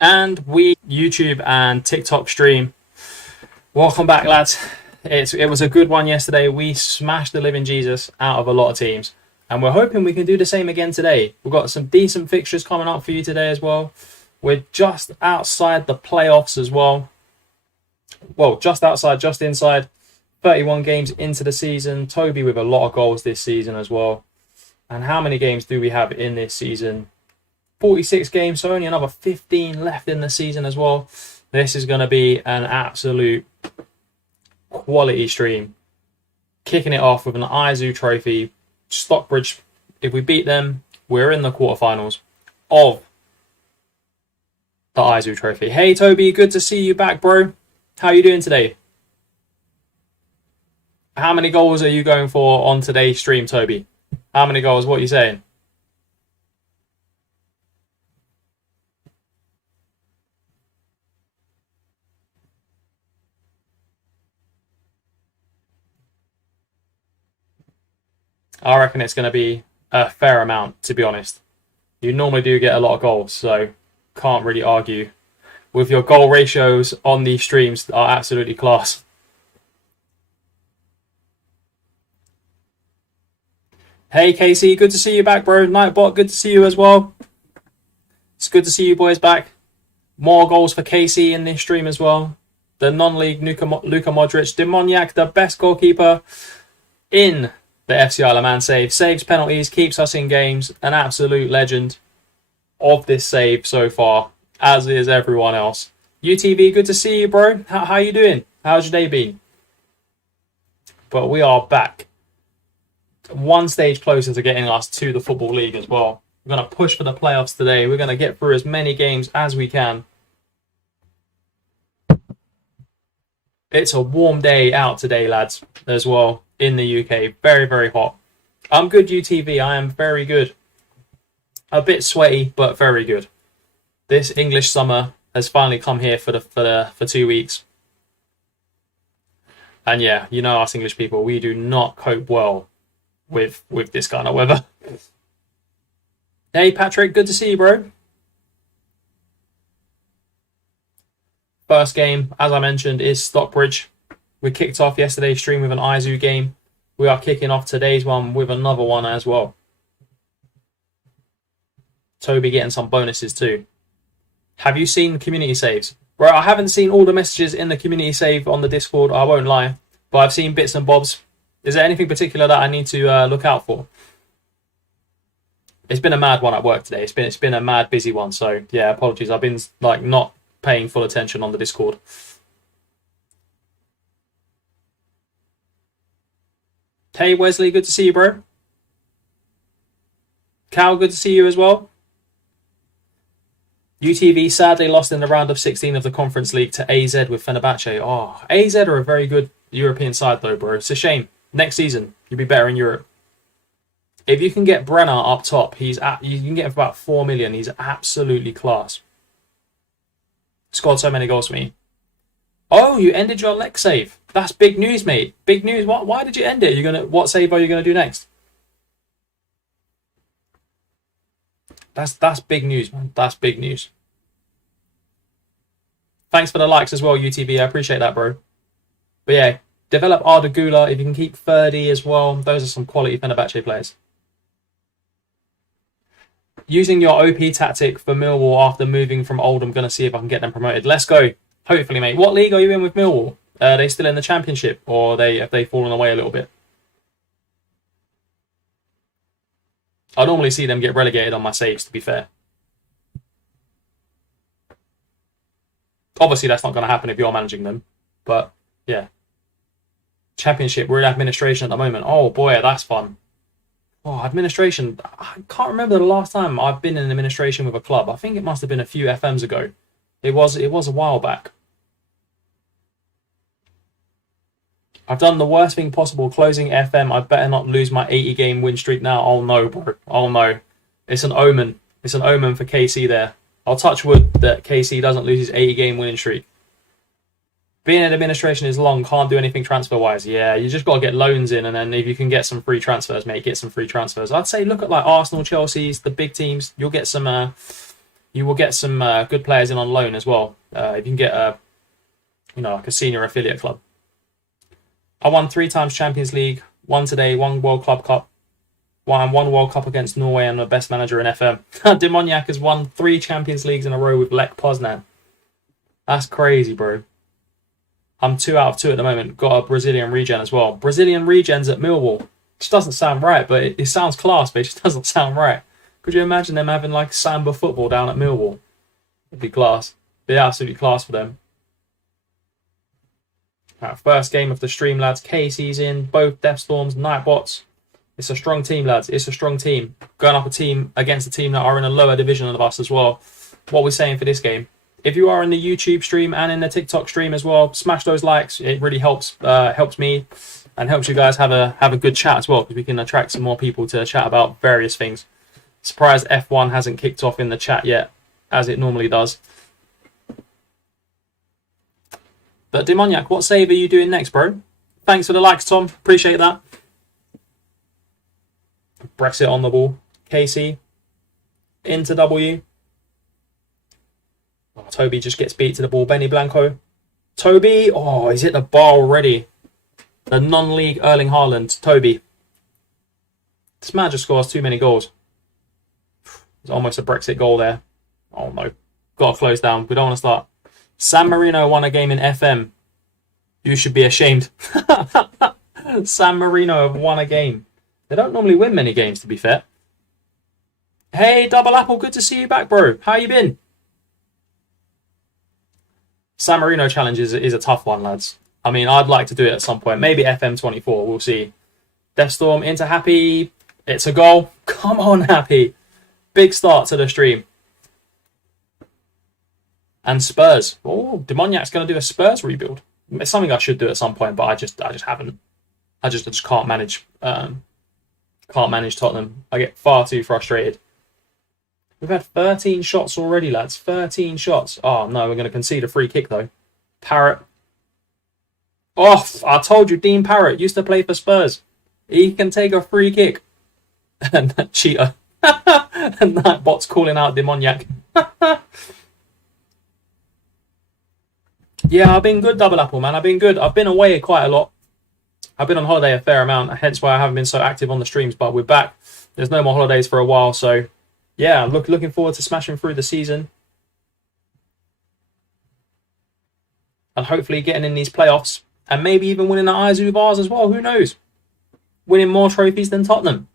And we YouTube and TikTok stream. Welcome back, lads. It was a good one yesterday. We smashed the living Jesus out of a lot of teams, and we're hoping we can do the same again today. We've got some decent fixtures coming up for you today as well. We're just outside the playoffs as well. Well, just outside, just inside. 31 games into the season. Toby with a lot of goals this season as well. And how many games do we have in this season? 46 games, so only another 15 left in the season as well. This is going to be an absolute quality stream. Kicking it off with an Izu trophy. Stockbridge, if we beat them, we're in the quarterfinals of the Izu trophy. Hey Toby, good to see you back, bro. How are you doing today? How many goals are you going for on today's stream, Toby? How many goals? What are you saying? I reckon it's going to be a fair amount, to be honest. You normally do get a lot of goals, so can't really argue. With your goal ratios on these streams are absolutely class. Hey Casey, good to see you back, bro. Nightbot, good to see you as well. It's good to see you boys back. More goals for Casey in this stream as well. The non-league Luka Modric, Demoniac, the best goalkeeper in the FC Isle of Man save. Saves penalties, keeps us in games. An absolute legend of this save so far, as is everyone else. UTV, good to see you, bro. How you doing? How's your day been? But we are back. One stage closer to getting us to the Football League as well. We're going to push for the playoffs today. We're going to get through as many games as we can. It's a warm day out today, lads, as well, in the UK. Very, very hot. I'm good, UTV. I am very good. A bit sweaty, but very good. This English summer has finally come here for 2 weeks. And yeah, you know us English people, we do not cope well with this kind of weather. Hey Patrick, good to see you, bro. First game, as I mentioned, is Stockbridge. We kicked off yesterday's stream with an Izu game. We are kicking off today's one with another one as well. Toby getting some bonuses too. Have you seen community saves? Bro, I haven't seen all the messages in the community save on the Discord, I won't lie. But I've seen bits and bobs. Is there anything particular that I need to look out for? It's been a mad one at work today. It's been a mad busy one. So yeah, apologies. I've been not paying full attention on the Discord. Hey Wesley, good to see you, bro. Cal, good to see you as well. UTV sadly lost in the round of 16 of the Conference League to AZ with Fenerbahce. Oh, AZ are a very good European side though, bro. It's a shame. Next season, you'll be better in Europe. If you can get Brenner up top, you can get him for about 4 million. He's absolutely class. Scored so many goals for me. Oh, you ended your leg save. That's big news, mate. Big news. Why did you end it? What save are you gonna do next? That's big news, man. That's big news. Thanks for the likes as well, UTV. I appreciate that, bro. But yeah, develop Arda Güler. If you can keep 30 as well, those are some quality Fenerbahce players. Using your OP tactic for Millwall after moving from Oldham, going to see if I can get them promoted. Let's go. Hopefully, mate. What league are you in with Millwall? Are they still in the Championship, or have they fallen away a little bit? I normally see them get relegated on my saves, to be fair. Obviously, that's not going to happen if you're managing them. But, yeah. Championship, we're in administration at the moment. Oh, boy, that's fun. Oh, administration. I can't remember the last time I've been in administration with a club. I think it must have been a few FMs ago. It was a while back. I've done the worst thing possible, closing FM. I better not lose my 80-game win streak now. Oh, no, bro. Oh, no. It's an omen. It's an omen for KC there. I'll touch wood that KC doesn't lose his 80-game winning streak. Being in administration is long, can't do anything transfer-wise. Yeah, you just got to get loans in, and then if you can get some free transfers, mate, get some free transfers. I'd say look at like Arsenal, Chelsea's, the big teams. You'll get some you will get some good players in on loan as well. If you can get like a senior affiliate club. I won 3 times Champions League, one today, one World Club Cup, one World Cup against Norway, and the best manager in FM. Demoniac has won 3 Champions Leagues in a row with Lech Poznan. That's crazy, bro. I'm 2 out of 2 at the moment. Got a Brazilian regen as well. Brazilian regens at Millwall. Which doesn't sound right, but it sounds class, but it just doesn't sound right. Could you imagine them having like samba football down at Millwall? It'd be class. It'd be absolutely class for them. Right, first game of the stream, lads. Casey's in. Both Deathstorms, Nightbots. It's a strong team, lads. It's a strong team. Going up a team against a team that are in a lower division of us as well. What we're saying for this game. If you are in the YouTube stream and in the TikTok stream as well, smash those likes. It really helps me and helps you guys have a good chat as well, because we can attract some more people to chat about various things. Surprised F1 hasn't kicked off in the chat yet, as it normally does. But Demoniac, what save are you doing next, bro? Thanks for the likes, Tom. Appreciate that. Brexit on the ball. KC. Into W. Oh, Toby just gets beat to the ball. Benny Blanco. Toby. Oh, he's hit the bar already. The non-league Erling Haaland. Toby. This man just scores too many goals. It's almost a Brexit goal there. Oh, no. Got to close down. We don't want to start. San Marino won a game in FM. You should be ashamed. San Marino have won a game. They don't normally win many games, to be fair. Hey, Double Apple, good to see you back, bro. How you been? San Marino challenge is a tough one, lads. I mean, I'd like to do it at some point. Maybe FM24, we'll see. Deathstorm into Happy. It's a goal. Come on, Happy. Big start to the stream. And Spurs. Oh, Demoniac's going to do a Spurs rebuild. It's something I should do at some point, but I just haven't. I just can't manage. Can't manage Tottenham. I get far too frustrated. We've had 13 shots already, lads. 13 shots. Oh no, we're going to concede a free kick though. Parrott. Off. I told you, Dean Parrott used to play for Spurs. He can take a free kick. And that cheater. And that bot's calling out Demoniac. Yeah, I've been good, Double Apple, man. I've been good. I've been away quite a lot. I've been on holiday a fair amount, hence why I haven't been so active on the streams, but we're back. There's no more holidays for a while, so yeah, I'm looking forward to smashing through the season. And hopefully getting in these playoffs, and maybe even winning the Izu Vars as well, who knows? Winning more trophies than Tottenham.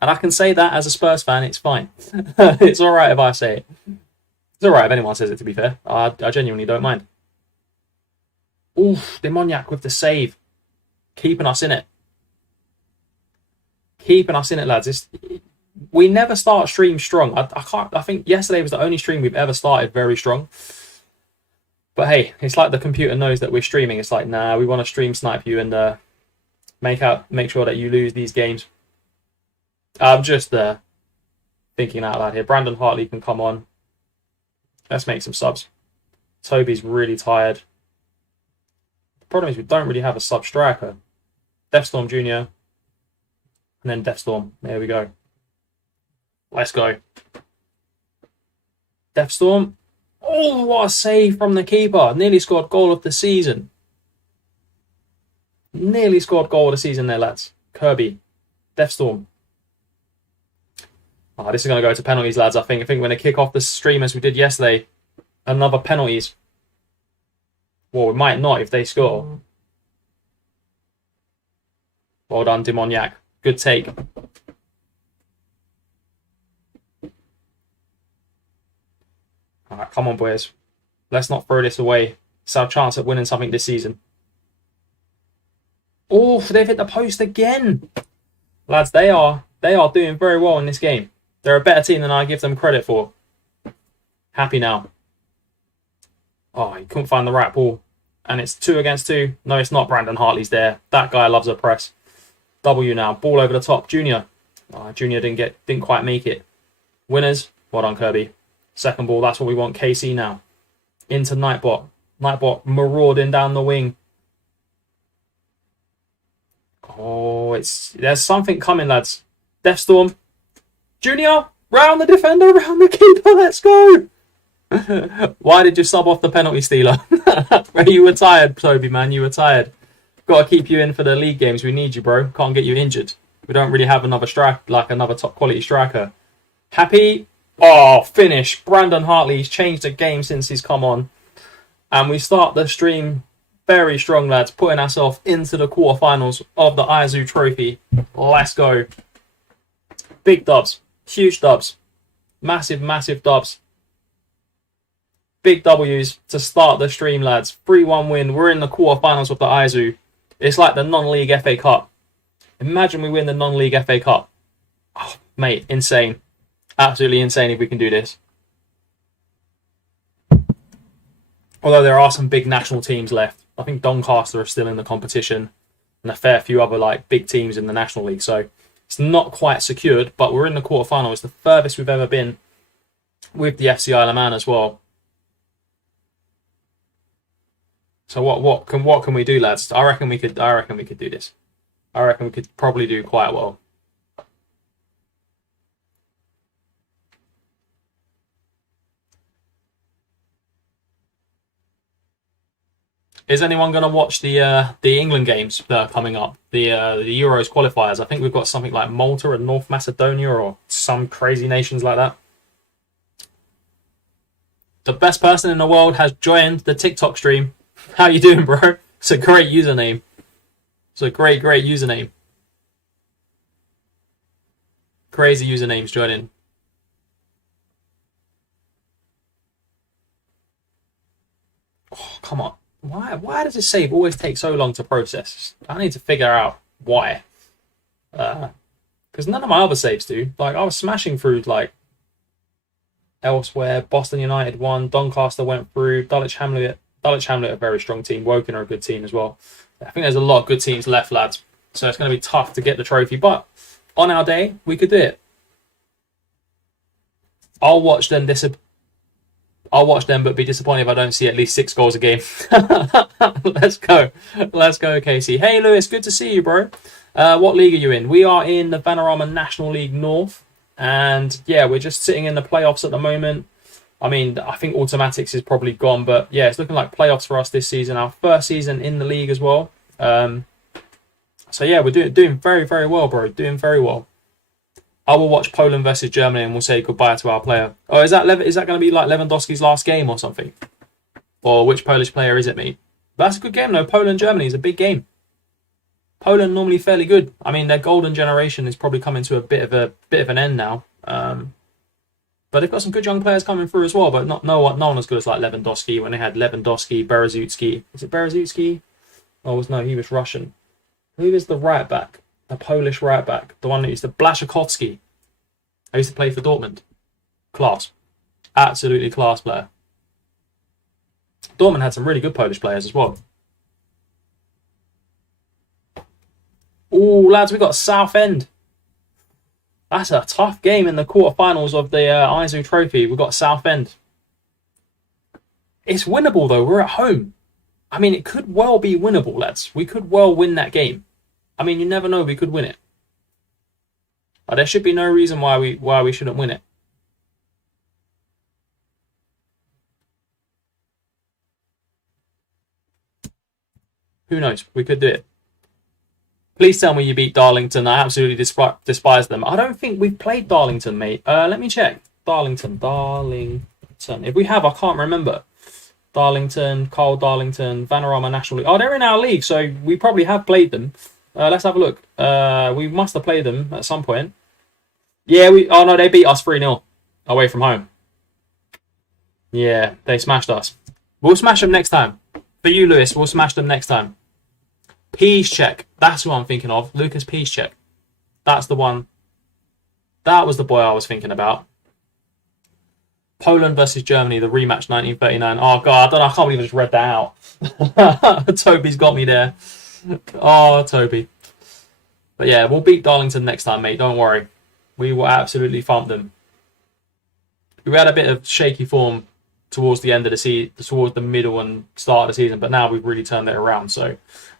And I can say that as a Spurs fan, it's fine. It's alright if I say it. It's alright if anyone says it, to be fair. I genuinely don't mind. Oof, Demoniac with the save. Keeping us in it. Keeping us in it, lads. We never start streams strong. I think yesterday was the only stream we've ever started very strong. But hey, it's like the computer knows that we're streaming. It's like, nah, we want to stream snipe you and make sure that you lose these games. I'm just thinking out loud here. Brandon Hartley can come on. Let's make some subs. Toby's really tired. The problem is we don't really have a sub striker. Deathstorm Jr. And then Deathstorm. There we go. Let's go. Deathstorm. Oh, what a save from the keeper. Nearly scored goal of the season. Nearly scored goal of the season there, lads. Kirby. Deathstorm. Oh, this is going to go to penalties, lads, I think. I think we're going to kick off the stream as we did yesterday. Another penalties. Well, we might not if they score. Well done, Demoniac. Good take. All right, come on, boys. Let's not throw this away. It's our chance at winning something this season. Oh, they've hit the post again. Lads, they are doing very well in this game. They're a better team than I give them credit for. Happy now. Oh, he couldn't find the right ball. And it's 2 against 2. No, it's not. Brandon Hartley's there. That guy loves a press. W now. Ball over the top. Junior. Oh, Junior didn't quite make it. Winners. Well done, Kirby. Second ball. That's what we want. KC now. Into Nightbot. Nightbot marauding down the wing. Oh, there's something coming, lads. Deathstorm. Junior. Round the defender, round the keeper, let's go! Why did you sub off the penalty stealer? You were tired, Toby, man. You were tired. Got to keep you in for the league games. We need you, bro. Can't get you injured. We don't really have another another top quality striker. Happy? Oh, finish. Brandon Hartley's changed the game since he's come on. And we start the stream very strong, lads. Putting ourselves into the quarterfinals of the Izu Trophy. Let's go. Big dubs. Huge dubs. Massive, massive dubs. Big W's to start the stream, lads. 3-1 win. We're in the quarterfinals of the Izu. It's like the non-league FA Cup. Imagine we win the non-league FA Cup. Oh, mate, insane. Absolutely insane if we can do this. Although there are some big national teams left. I think Doncaster are still in the competition. And a fair few other big teams in the National League. So it's not quite secured, but we're in the quarterfinal. It's the furthest we've ever been with the FC Isle of Man as well. So what can we do, lads? I reckon we could do this. I reckon we could probably do quite well. Is anyone going to watch the England games that are coming up? The Euros qualifiers. I think we've got something like Malta and North Macedonia or some crazy nations like that. The best person in the world has joined the TikTok stream. How you doing, bro? It's a great username. It's a great username. Crazy usernames joining. Oh, come on. Why does this save always take so long to process? I need to figure out why. Because none of my other saves do. I was smashing through elsewhere. Boston United won. Doncaster went through. Dulwich Hamlet are a very strong team. Woking are a good team as well. I think there's a lot of good teams left, lads. So it's going to be tough to get the trophy. But on our day, we could do it. I'll watch them, but be disappointed if I don't see at least 6 goals a game. Let's go, Casey. Hey, Lewis, good to see you, bro. What league are you in? We are in the Vanarama National League North. And yeah, we're just sitting in the playoffs at the moment. I mean, I think automatics is probably gone, but yeah, it's looking like playoffs for us this season. Our first season in the league as well. So yeah, we're doing very, very well, bro. Doing very well. I will watch Poland versus Germany and we'll say goodbye to our player. Oh, is that going to be like Lewandowski's last game or something? Or which Polish player is it, mate? That's a good game though. Poland-Germany is a big game. Poland normally fairly good. I mean, their golden generation is probably coming to a bit of an end now. But they've got some good young players coming through as well, but no one as good as like Lewandowski when they had Lewandowski, Berezutski. Is it Berezutski? Oh, no, he was Russian. Who is the right back? The Polish right back. The one that used to Blaszczykowski. I used to play for Dortmund. Class. Absolutely class player. Dortmund had some really good Polish players as well. Ooh, lads, we got Southend. That's a tough game in the quarterfinals of the Izu Trophy. We've got Southend. It's winnable, though. We're at home. I mean, it could well be winnable, lads. We could well win that game. I mean, you never know. We could win it. But there should be no reason why we shouldn't win it. Who knows? We could do it. Please tell me you beat Darlington. I absolutely despise them. I don't think we've played Darlington, mate. Let me check. Darlington. If we have, I can't remember. Darlington, Carl Darlington, Vanarama National League. Oh, they're in our league, so we probably have played them. Let's have a look. We must have played them at some point. Yeah, oh no, they beat us 3-0 away from home. Yeah, they smashed us. We'll smash them next time. For you, Lewis, we'll smash them next time. Piszczek. That's who I'm thinking of. Lucas Piszczek. That's the one. That was the boy I was thinking about. Poland versus Germany, the rematch 1939. Oh, God, I can't believe I just read that out. Toby's got me there. Oh, Toby. But yeah, we'll beat Darlington next time, mate. Don't worry. We will absolutely thump them. We had a bit of shaky form towards the end of the season, towards the middle and start of the season, but now we've really turned it around. So,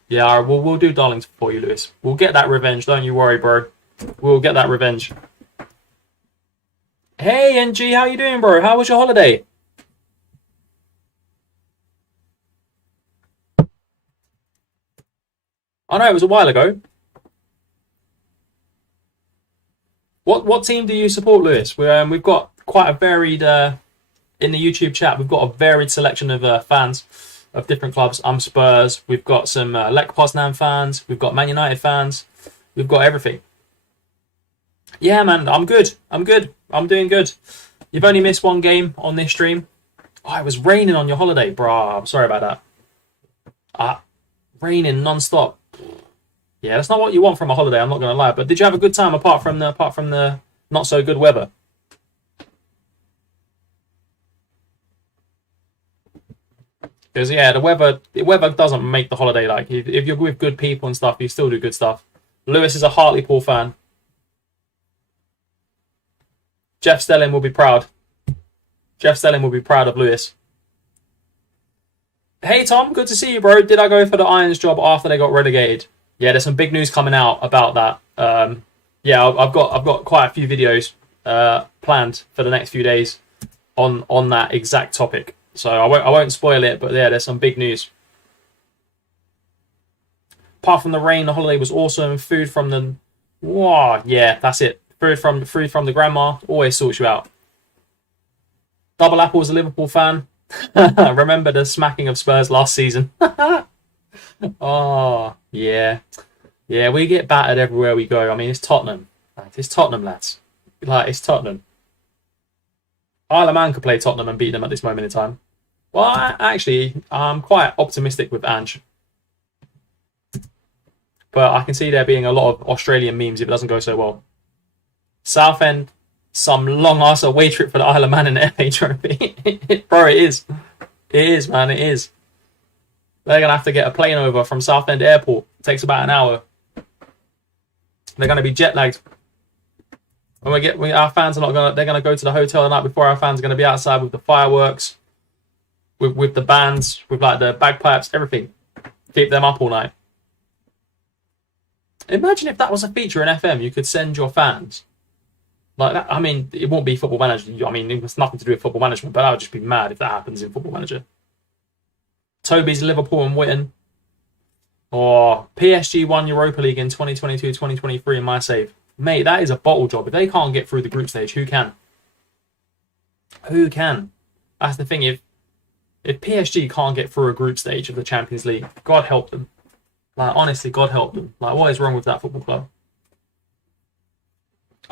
yeah, we'll do Darlington for you, Lewis. We'll get that revenge. Don't you worry, bro. We'll get that revenge. Hey NG, how you doing, bro? How was your holiday? I know it was a while ago. What team do you support, Lewis? We've got quite a varied in the YouTube chat. We've got a varied selection of fans of different clubs. I'm Spurs. We've got some Lech Poznan fans. We've got Man United fans. We've got everything. Yeah, man, I'm good. I'm good. I'm doing good. You've only missed one game on this stream. Oh, it was raining on your holiday, bro. I'm sorry about that. Raining non-stop. Yeah, that's not what you want from a holiday. I'm not going to lie. But did you have a good time apart from the not so good weather? Because yeah, the weather doesn't make the holiday. Like if you're with good people and stuff, you still do good stuff. Lewis is a Hartlepool fan. Jeff Stelling will be proud. Jeff Stelling will be proud of Lewis. Hey Tom, good to see you, bro. Did I go for the Irons job after they got relegated? Yeah, there's some big news coming out about that. Yeah, I've got quite a few videos planned for the next few days on that exact topic. So I won't spoil it, but yeah, there's some big news. Apart from the rain, the holiday was awesome. Food from the wow, yeah, that's it. Food from the grandma always sorts you out. Double Apple's a Liverpool fan. Remember the smacking of Spurs last season? Oh yeah, yeah. We get battered everywhere we go. I mean, it's Tottenham. It's Tottenham, lads. Like it's Tottenham. Isle of Man could play Tottenham and beat them at this moment in time. Well, actually, I'm quite optimistic with Ange, but I can see there being a lot of Australian memes if it doesn't go so well. Southend, some long ass away trip for the Isle of Man in the FA Trophy. Bro, it is. It is, man. It is. They're gonna have to get a plane over from Southend Airport. It takes about an hour. They're gonna be jet lagged. Our fans are not gonna. They're gonna go to the hotel the night before. Our fans are gonna be outside with the fireworks, with the bands, with like the bagpipes, everything. Keep them up all night. Imagine if that was a feature in FM. You could send your fans like that. I mean, it won't be Football Manager. I mean, it's nothing to do with football management, but I would just be mad if that happens in Football Manager. Toby's Liverpool and Witten. Or PSG won Europa League in 2022-2023 in my save. Mate, that is a bottle job. If they can't get through the group stage, who can? Who can? That's the thing. If PSG can't get through a group stage of the Champions League, God help them. Like honestly, God help them. Like what is wrong with that football club?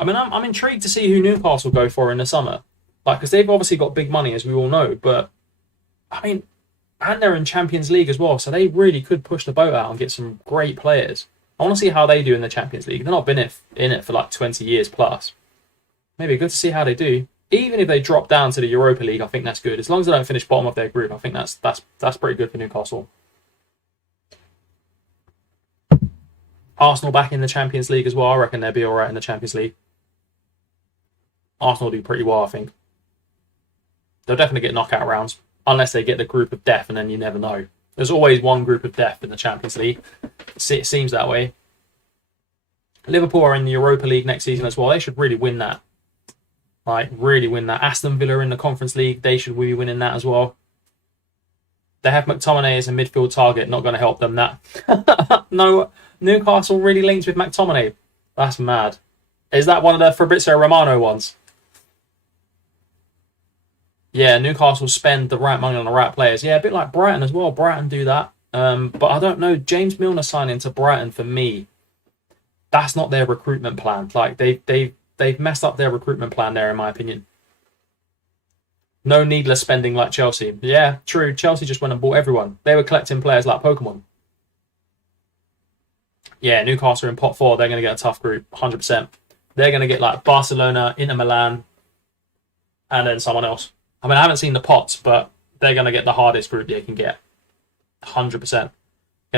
I mean, I'm intrigued to see who Newcastle go for in the summer. Like, because they've obviously got big money, as we all know. But I mean, and they're in Champions League as well, so they really could push the boat out and get some great players. I want to see how they do in the Champions League. They've not been in it for like 20 years plus. Maybe good to see how they do. Even if they drop down to the Europa League, I think that's good. As long as they don't finish bottom of their group, I think that's pretty good for Newcastle. Arsenal back in the Champions League as well. I reckon they'll be all right in the Champions League. Arsenal do pretty well, I think. They'll definitely get knockout rounds, unless they get the group of death, and then you never know. There's always one group of death in the Champions League. It seems that way. Liverpool are in the Europa League next season as well. They should really win that. Like, really win that. Aston Villa in the Conference League. They should be winning that as well. They have McTominay as a midfield target. Not going to help them that. No, Newcastle really links with McTominay. That's mad. Is that one of the Fabrizio Romano ones? Yeah, Newcastle spend the right money on the right players. Yeah, a bit like Brighton as well. Brighton do that. But I don't know. James Milner signing to Brighton, for me, that's not their recruitment plan. Like they've messed up their recruitment plan there, in my opinion. No needless spending like Chelsea. Yeah, true. Chelsea just went and bought everyone. They were collecting players like Pokemon. Yeah, Newcastle in pot four. They're going to get a tough group, 100%. They're going to get like Barcelona, Inter Milan, and then someone else. I mean, I haven't seen the pots, but they're going to get the hardest group they can get. 100%. Going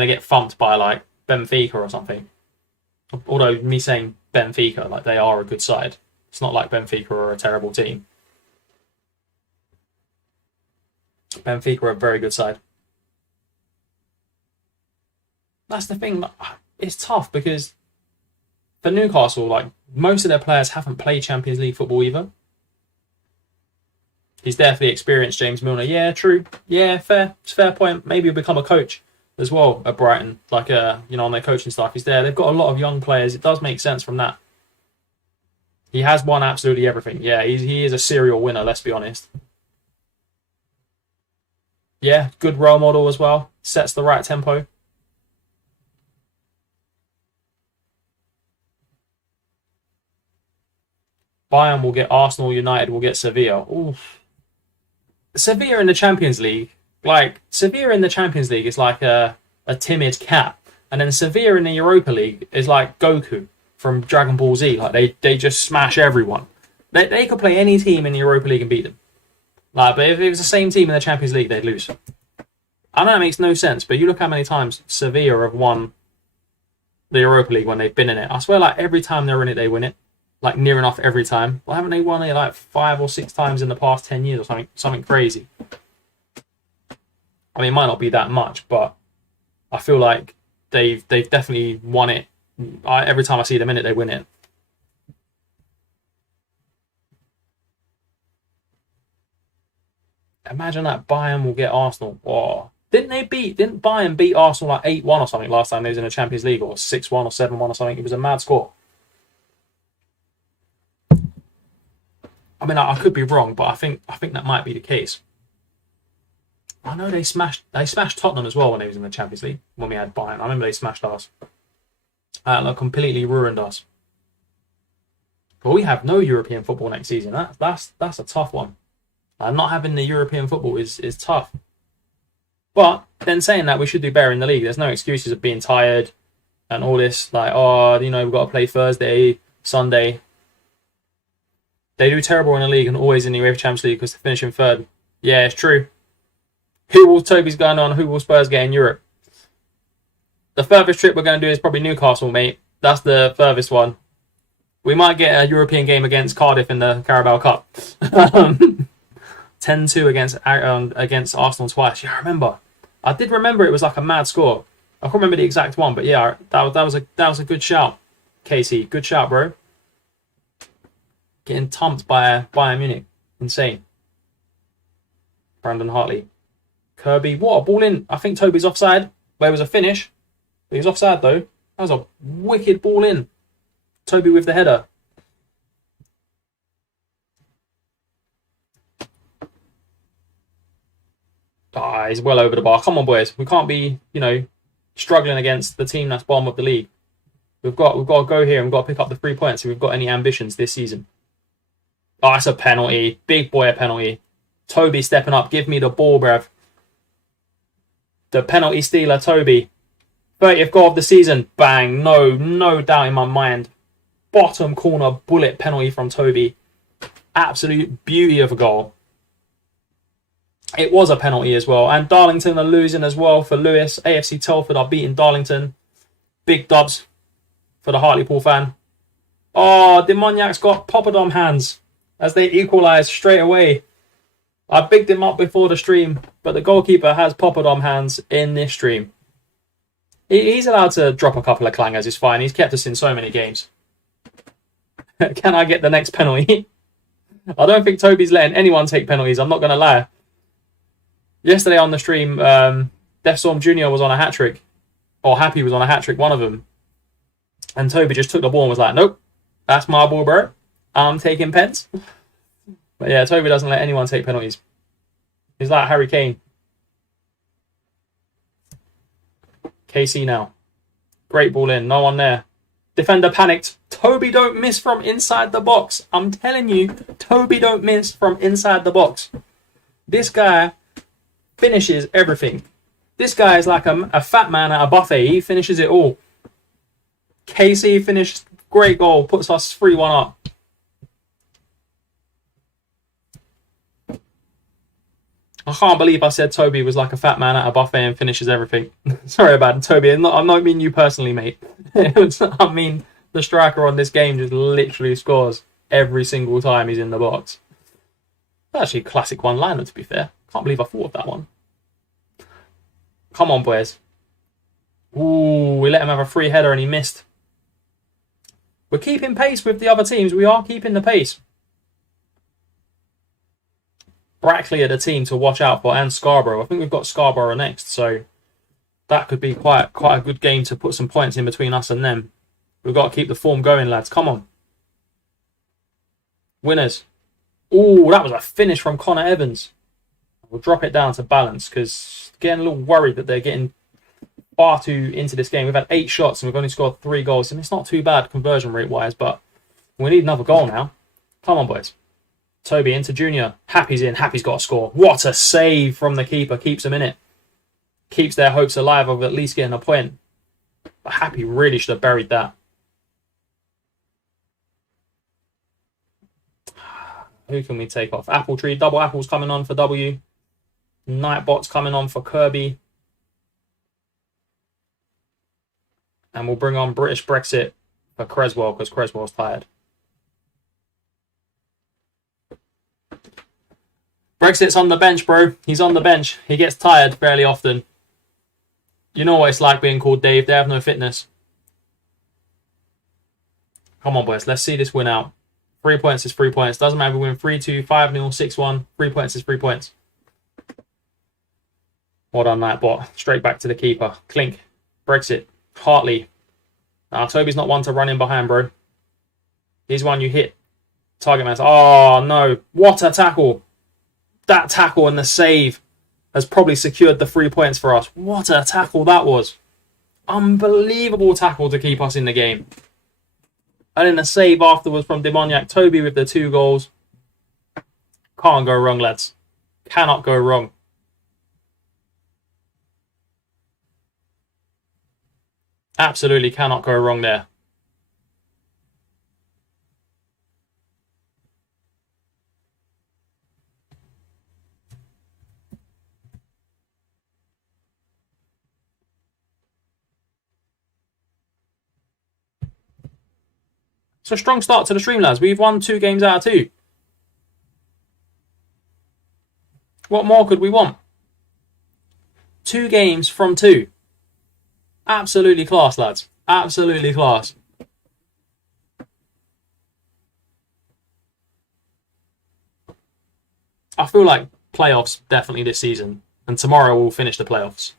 to get thumped by like Benfica or something. Although me saying Benfica, like they are a good side. It's not like Benfica are a terrible team. Benfica are a very good side. That's the thing. It's tough because for Newcastle, like most of their players haven't played Champions League football either. He's definitely experienced, James Milner. Yeah, true. Yeah, fair. It's a fair point. Maybe he'll become a coach as well at Brighton, like on their coaching staff. He's there. They've got a lot of young players. It does make sense from that. He has won absolutely everything. Yeah, he is a serial winner. Let's be honest. Yeah, good role model as well. Sets the right tempo. Bayern will get Arsenal. United will get Sevilla. Ooh. Sevilla in the Champions League. Like, Sevilla in the Champions League is like a timid cat. And then Sevilla in the Europa League is like Goku from Dragon Ball Z. Like, they just smash everyone. They could play any team in the Europa League and beat them. Like, but if it was the same team in the Champions League, they'd lose. I know it makes no sense, but you look how many times Sevilla have won the Europa League when they've been in it. I swear, like, every time they're in it, they win it. Like, near enough every time. Well, haven't they won it like 5 or 6 times in the past 10 years or something crazy? I mean, it might not be that much, but I feel like they've definitely won it. Every time I see them in it, they win it. Imagine that Bayern will get Arsenal. Oh. Didn't Bayern beat Arsenal like 8-1 or something last time they was in the Champions League, or 6-1 or 7-1 or something? It was a mad score. I mean, I could be wrong, but I think that might be the case. I know they smashed Tottenham as well when they was in the Champions League, when we had Bayern. I remember they smashed us. Like, completely ruined us. But we have no European football next season. That's a tough one. Not having the European football is tough. But then saying that, we should do better in the league. There's no excuses of being tired and all this. Like, we've got to play Thursday, Sunday. They do terrible in the league and always in the UEFA Champions League because they're finishing third. Yeah, it's true. Who will Toby's going on? Who will Spurs get in Europe? The furthest trip we're going to do is probably Newcastle, mate. That's the furthest one. We might get a European game against Cardiff in the Carabao Cup. 10-2 against Arsenal twice. Yeah, I remember. I did remember it was like a mad score. I can't remember the exact one, but yeah, that was a good shout. Casey, good shout, bro. Getting thumped by Bayern Munich. Insane. Brandon Hartley. Kirby. What a ball in. I think Toby's offside. Where was a finish. He was offside though. That was a wicked ball in. Toby with the header. He's well over the bar. Come on, boys. We can't be, struggling against the team that's bottom of the league. We've got to go here and we've got to pick up the 3 points if we've got any ambitions this season. Oh, it's a penalty. Big boy a penalty. Toby stepping up. Give me the ball, bruv. The penalty stealer, Toby. 30th goal of the season. Bang. No doubt in my mind. Bottom corner bullet penalty from Toby. Absolute beauty of a goal. It was a penalty as well. And Darlington are losing as well for Lewis. AFC Telford are beating Darlington. Big dubs for the Hartlepool fan. Oh, Demoniac's got Poppadom hands as they equalise straight away. I bigged him up before the stream, but the goalkeeper has Poppadom hands in this stream. He's allowed to drop a couple of clangers. It's fine. He's kept us in so many games. Can I get the next penalty? I don't think Toby's letting anyone take penalties. I'm not going to lie. Yesterday on the stream, Def Storm Jr. was on a hat-trick. Or Happy was on a hat-trick, one of them. And Toby just took the ball and was like, nope, that's my ball, bro. I'm taking pens. But yeah, Toby doesn't let anyone take penalties. He's like Harry Kane. KC now. Great ball in. No one there. Defender panicked. Toby don't miss from inside the box. I'm telling you, Toby don't miss from inside the box. This guy finishes everything. This guy is like a fat man at a buffet. He finishes it all. KC finished. Great goal. Puts us 3-1 up. I can't believe I said Toby was like a fat man at a buffet and finishes everything. Sorry about it, Toby. I'm not meaning you personally, mate. I mean the striker on this game just literally scores every single time he's in the box. That's actually a classic one-liner, to be fair. Can't believe I thought of that one. Come on, boys. Ooh, we let him have a free header and he missed. We're keeping pace with the other teams. We are keeping the pace. Brackley are the team to watch out for, and Scarborough. I think we've got Scarborough next, so that could be quite a good game to put some points in between us and them. We've got to keep the form going, lads. Come on. Winners. Oh, that was a finish from Connor Evans. We'll drop it down to balance because getting a little worried that they're getting far too into this game. We've had 8 shots and we've only scored 3 goals. And it's not too bad conversion rate-wise, but we need another goal now. Come on, boys. Toby into Junior. Happy's in. Happy's got a score. What a save from the keeper. Keeps them in it. Keeps their hopes alive of at least getting a point. But Happy really should have buried that. Who can we take off? Apple Tree. Double Apples coming on for W. Nightbot's coming on for Kirby. And we'll bring on British Brexit for Creswell because Creswell's tired. Brexit's on the bench, bro. He's on the bench. He gets tired fairly often. You know what it's like being called Dave. They have no fitness. Come on, boys. Let's see this win out. 3 points is 3 points. Doesn't matter if we win 3-2, 5-0, 6-1. 3 points is 3 points. Well done, Nightbot. Straight back to the keeper. Clink. Brexit. Hartley. Toby's not one to run in behind, bro. He's one you hit. Target man. Oh, no. What a tackle. That tackle and the save has probably secured the 3 points for us. What a tackle that was. Unbelievable tackle to keep us in the game. And then the save afterwards from Demoniac. Toby with the 2 goals. Can't go wrong, lads. Cannot go wrong. Absolutely cannot go wrong there. So strong start to the stream, lads. We've won 2 games out of 2. What more could we want? 2 games from 2. Absolutely class, lads. Absolutely class. I feel like playoffs definitely this season. And tomorrow we'll finish the playoffs.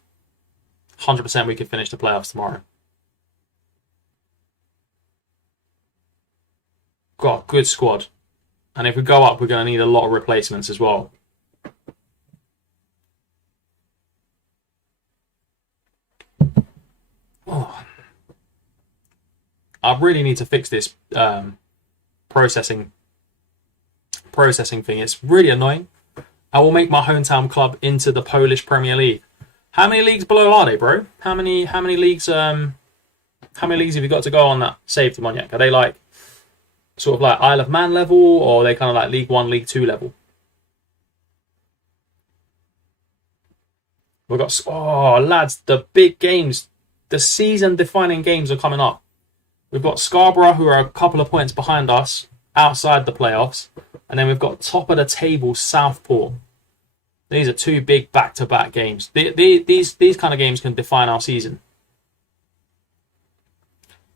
100% we could finish the playoffs tomorrow. Got a good squad. And if we go up, we're going to need a lot of replacements as well. Oh. I really need to fix this processing thing. It's really annoying. I will make my hometown club into the Polish Premier League. How many leagues below are they, bro? How many leagues have you got to go on that save, Demoniac? Are they like sort of like Isle of Man level, or are they kind of like League 1, League 2 level? We've got, oh, lads, the big games, the season-defining games are coming up. We've got Scarborough, who are a couple of points behind us, outside the playoffs. And then we've got top of the table, Southport. These are 2 big back-to-back games. These kind of games can define our season.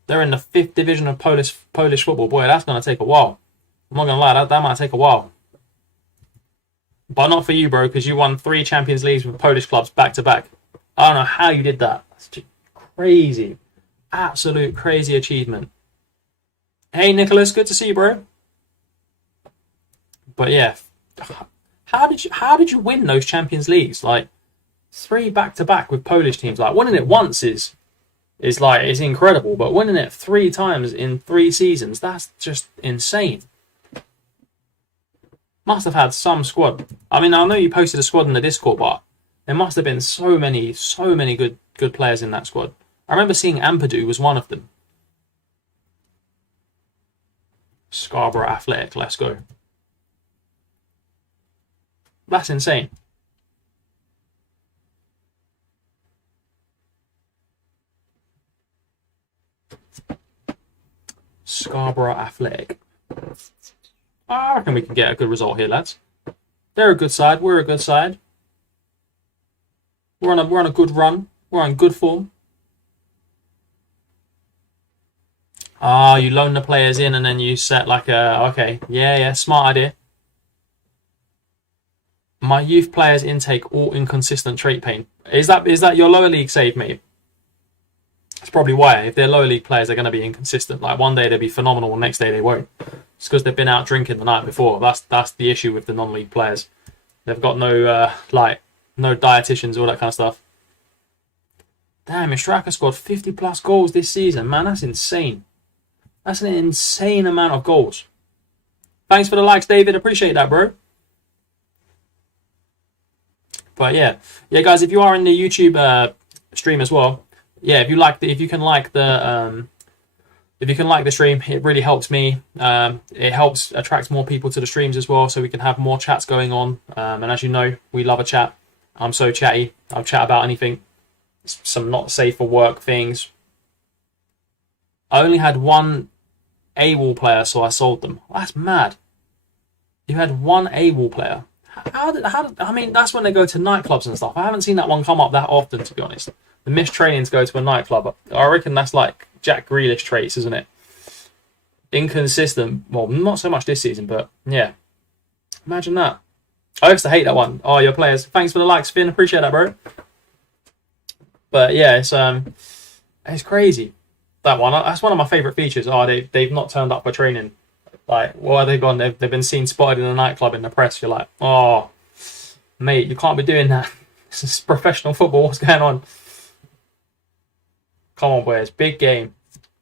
They're in the 5th division of Polish football. Boy, that's going to take a while. I'm not going to lie, that might take a while. But not for you, bro, because you won 3 Champions Leagues with Polish clubs back-to-back. I don't know how you did that. That's just crazy. Absolute crazy achievement. Hey, Nicholas, good to see you, bro. But yeah, how did you win those Champions Leagues? Like 3 back-to-back with Polish teams. Like winning it once is incredible, but winning it 3 times in 3 seasons, that's just insane. Must have had some squad. I mean, I know you posted a squad in the Discord, but there must have been so many good players in that squad. I remember seeing Ampadu was one of them. Scarborough Athletic, let's go. That's insane. Scarborough Athletic. I reckon we can get a good result here, lads. They're a good side. We're a good side. We're on a good run. We're on good form. You loan the players in and then you set like a... Okay, yeah, smart idea. My youth players intake all inconsistent trait pain. Is that your lower league save, mate? That's probably why. If they're lower league players, they're going to be inconsistent. Like one day they'll be phenomenal, the next day they won't. It's because they've been out drinking the night before. That's the issue with the non-league players. They've got no no dietitians, all that kind of stuff. Damn, Straka scored 50 plus goals this season. Man, that's insane. That's an insane amount of goals. Thanks for the likes, David. Appreciate that, bro. But yeah, guys. If you are in the YouTube stream as well, yeah, if you can like the stream, it really helps me. It helps attract more people to the streams as well, so we can have more chats going on. And as you know, we love a chat. I'm so chatty. I'll chat about anything. Some not safe for work things. I only had one AWOL player, so I sold them. That's mad. You had one AWOL player. I mean, that's when they go to nightclubs and stuff. I haven't seen that one come up that often, to be honest. The missed training to go to a nightclub. I reckon that's like Jack Grealish traits, isn't it? Inconsistent. Well, not so much this season, but yeah. Imagine that. I used to hate that one. Oh, your players. Thanks for the likes, Finn. Appreciate that, bro. But yeah, it's crazy. That one. That's one of my favourite features. Oh, they've not turned up for training. Like, where are they gone? They've been seen spotted in a nightclub in the press. You're like, oh, mate, you can't be doing that. This is professional football. What's going on? Come on, boys. Big game.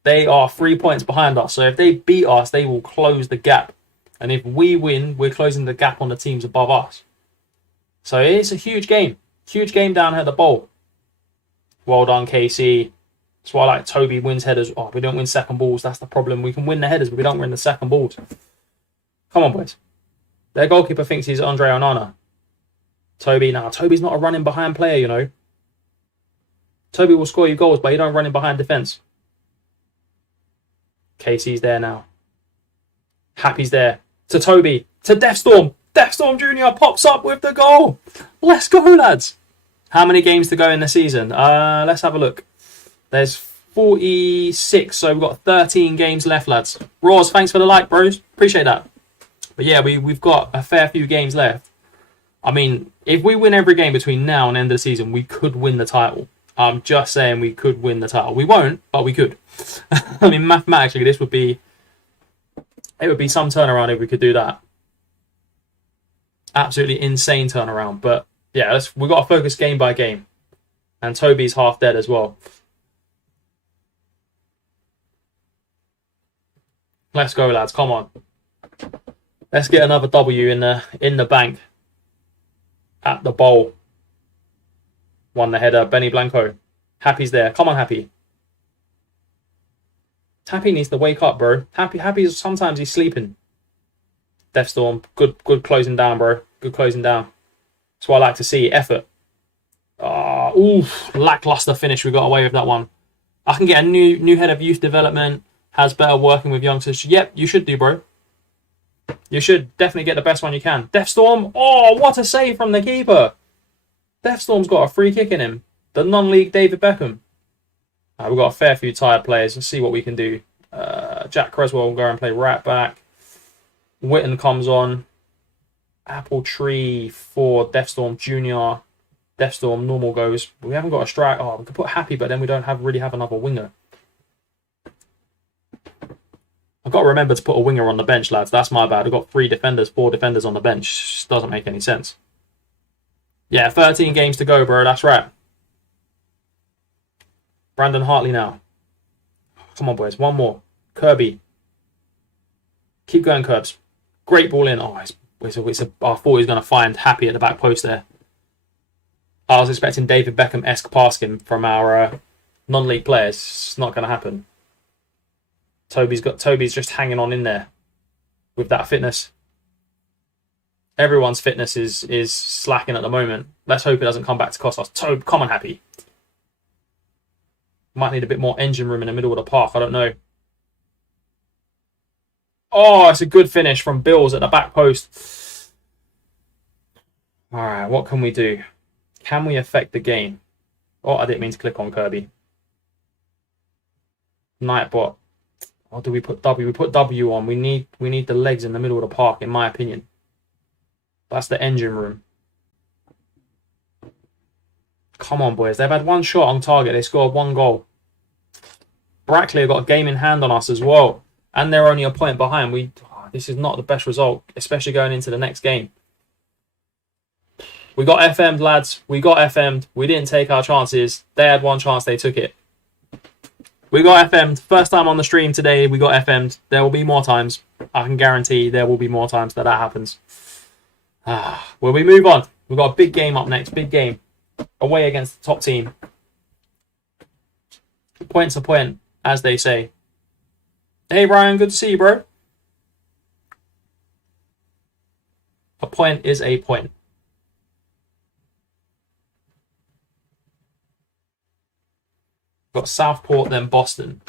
They are 3 points behind us. So if they beat us, they will close the gap. And if we win, we're closing the gap on the teams above us. So it's a huge game. Huge game down here at the bowl. Well done, KC. That's why I like Toby wins headers. Oh, we don't win second balls. That's the problem. We can win the headers, but we don't win the second balls. Come on, boys. Their goalkeeper thinks he's Andre Onana. Toby's not a running behind player, you know. Toby will score you goals, but you don't run in behind defence. Casey's there now. Happy's there. To Toby. To Deathstorm. Deathstorm Jr. pops up with the goal. Let's go, lads. How many games to go in the season? Let's have a look. There's 46, so we've got 13 games left, lads. Roars, thanks for the like, bros. Appreciate that. But yeah, we've got a fair few games left. I mean, if we win every game between now and the end of the season, we could win the title. I'm just saying we could win the title. We won't, but we could. I mean, mathematically, it would be some turnaround if we could do that. Absolutely insane turnaround. But yeah, we've got to focus game by game. And Toby's half dead as well. Let's go, lads. Come on. Let's get another W in the bank. At the bowl. Won the header. Benny Blanco. Happy's there. Come on, Happy. Happy needs to wake up, bro. Happy sometimes he's sleeping. Deathstorm. Good closing down, bro. Good closing down. That's what I like to see. Effort. Lackluster finish. We got away with that one. I can get a new head of youth development. Has better working with youngsters. Yep, you should do, bro. You should definitely get the best one you can. Deathstorm. Oh, what a save from the keeper. Deathstorm's got a free kick in him. The non-league David Beckham. We've got a fair few tired players. Let's see what we can do. Jack Creswell will go and play right back. Witten comes on. Apple Tree for Deathstorm Jr. Deathstorm normal goes. We haven't got a strike. Oh, we could put Happy, but then we don't really have another winger. I've got to remember to put a winger on the bench, lads. That's my bad. I've got 4 defenders on the bench. Doesn't make any sense. Yeah, 13 games to go, bro. That's right. Brandon Hartley now. Come on, boys. One more. Kirby. Keep going, Curbs. Great ball in. Oh, I thought he was going to find Happy at the back post there. I was expecting David Beckham-esque passing from our non-league players. It's not going to happen. Toby's just hanging on in there with that fitness. Everyone's fitness is slacking at the moment. Let's hope it doesn't come back to cost us. Come on, Happy. Might need a bit more engine room in the middle of the park. I don't know. Oh, it's a good finish from Bills at the back post. All right, what can we do? Can we affect the game? Oh, I didn't mean to click on Kirby. Nightbot. Or do we put W? We put W on. We need the legs in the middle of the park, in my opinion. That's the engine room. Come on, boys. They've had one shot on target. They scored one goal. Brackley have got a game in hand on us as well. And they're only a point behind. This is not the best result, especially going into the next game. We got FM'd, lads. We got FM'd. We didn't take our chances. They had one chance. They took it. We got FM'd. First time on the stream today, we got FM'd. There will be more times. I can guarantee there will be more times that happens. Well, we move on. We've got a big game up next. Big game. Away against the top team. Point to point, as they say. Hey, Ryan. Good to see you, bro. A point is a point. Got Southport, then Boston.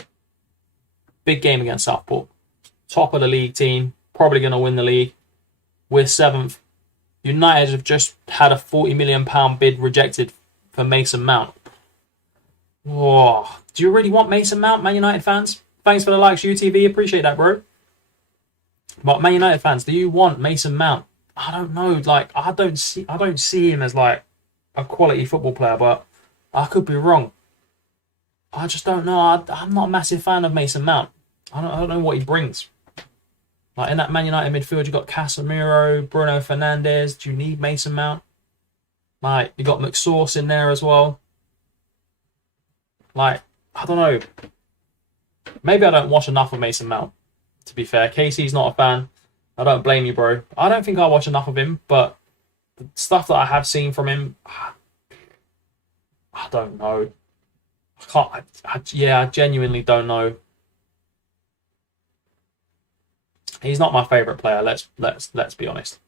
Big game against Southport. Top of the league team. Probably going to win the league. We're 7th. United have just had a £40 million bid rejected for Mason Mount. Oh, do you really want Mason Mount, Man United fans? Thanks for the likes, UTV. Appreciate that, bro. But Man United fans, do you want Mason Mount? I don't know. Like, I don't see him as like a quality football player, but I could be wrong. I just don't know. I'm not a massive fan of Mason Mount. I don't know what he brings. Like in that Man United midfield, you got Casemiro, Bruno Fernandes. Do you need Mason Mount? Like you got McSauce in there as well. Like I don't know. Maybe I don't watch enough of Mason Mount. To be fair, Casey's not a fan. I don't blame you, bro. I don't think I watch enough of him, but the stuff that I have seen from him, I don't know. I genuinely don't know. He's not my favourite player. Let's be honest.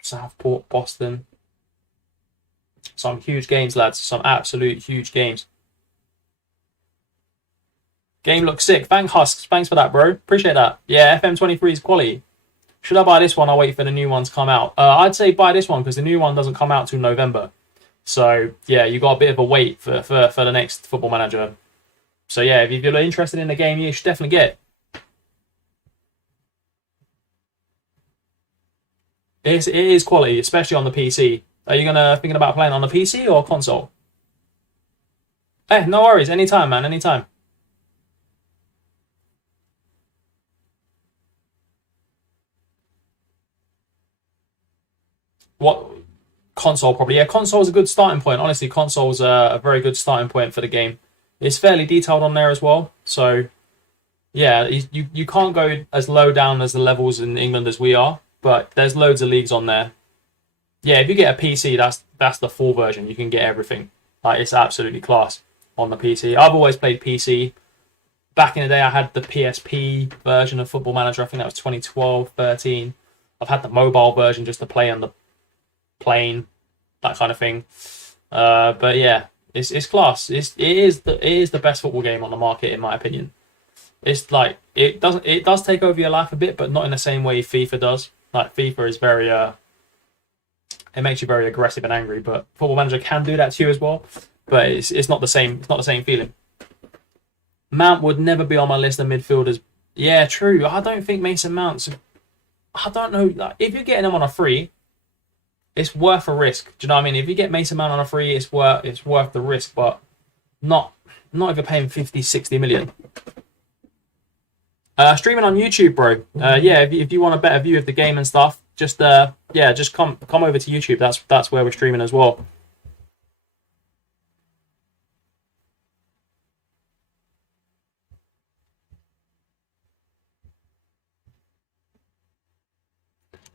Southport, Boston. Some huge games, lads. Some absolute huge games. Game looks sick. Thanks, Husks. Thanks for that, bro. Appreciate that. Yeah, FM23 is quality. Should I buy this one? I'll wait for the new one to come out. I'd say buy this one because the new one doesn't come out till November. So, yeah, you got a bit of a wait for the next Football Manager. So, yeah, if you're interested in the game, you should definitely get it. It is quality, especially on the PC. Are you thinking about playing on the PC or console? Hey, no worries. Anytime, man. Anytime. What console probably? Yeah, console is a good starting point. Honestly, console's a very good starting point for the game. It's fairly detailed on there as well. So, yeah, you can't go as low down as the levels in England as we are, but there's loads of leagues on there. Yeah, if you get a PC, that's the full version. You can get everything. Like it's absolutely class on the PC. I've always played PC. Back in the day, I had the PSP version of Football Manager. I think that was 2012, 13. I've had the mobile version just to play on the plane, that kind of thing. But yeah, it's class. It is the best football game on the market in my opinion. It's like it does take over your life a bit, but not in the same way FIFA does. Like FIFA is very it makes you very aggressive and angry, but Football Manager can do that to you as well. But it's not the same. It's not the same feeling. Mount would never be on my list of midfielders. Yeah, true. I don't think Mason Mount's. I don't know. Like, if you're getting him on a free, it's worth a risk. Do you know what I mean? If you get Mason Mount on a free, it's worth the risk, but not if you're paying 50, 60 million. Streaming on YouTube, bro. Yeah, if you want a better view of the game and stuff, just come over to YouTube. That's where we're streaming as well.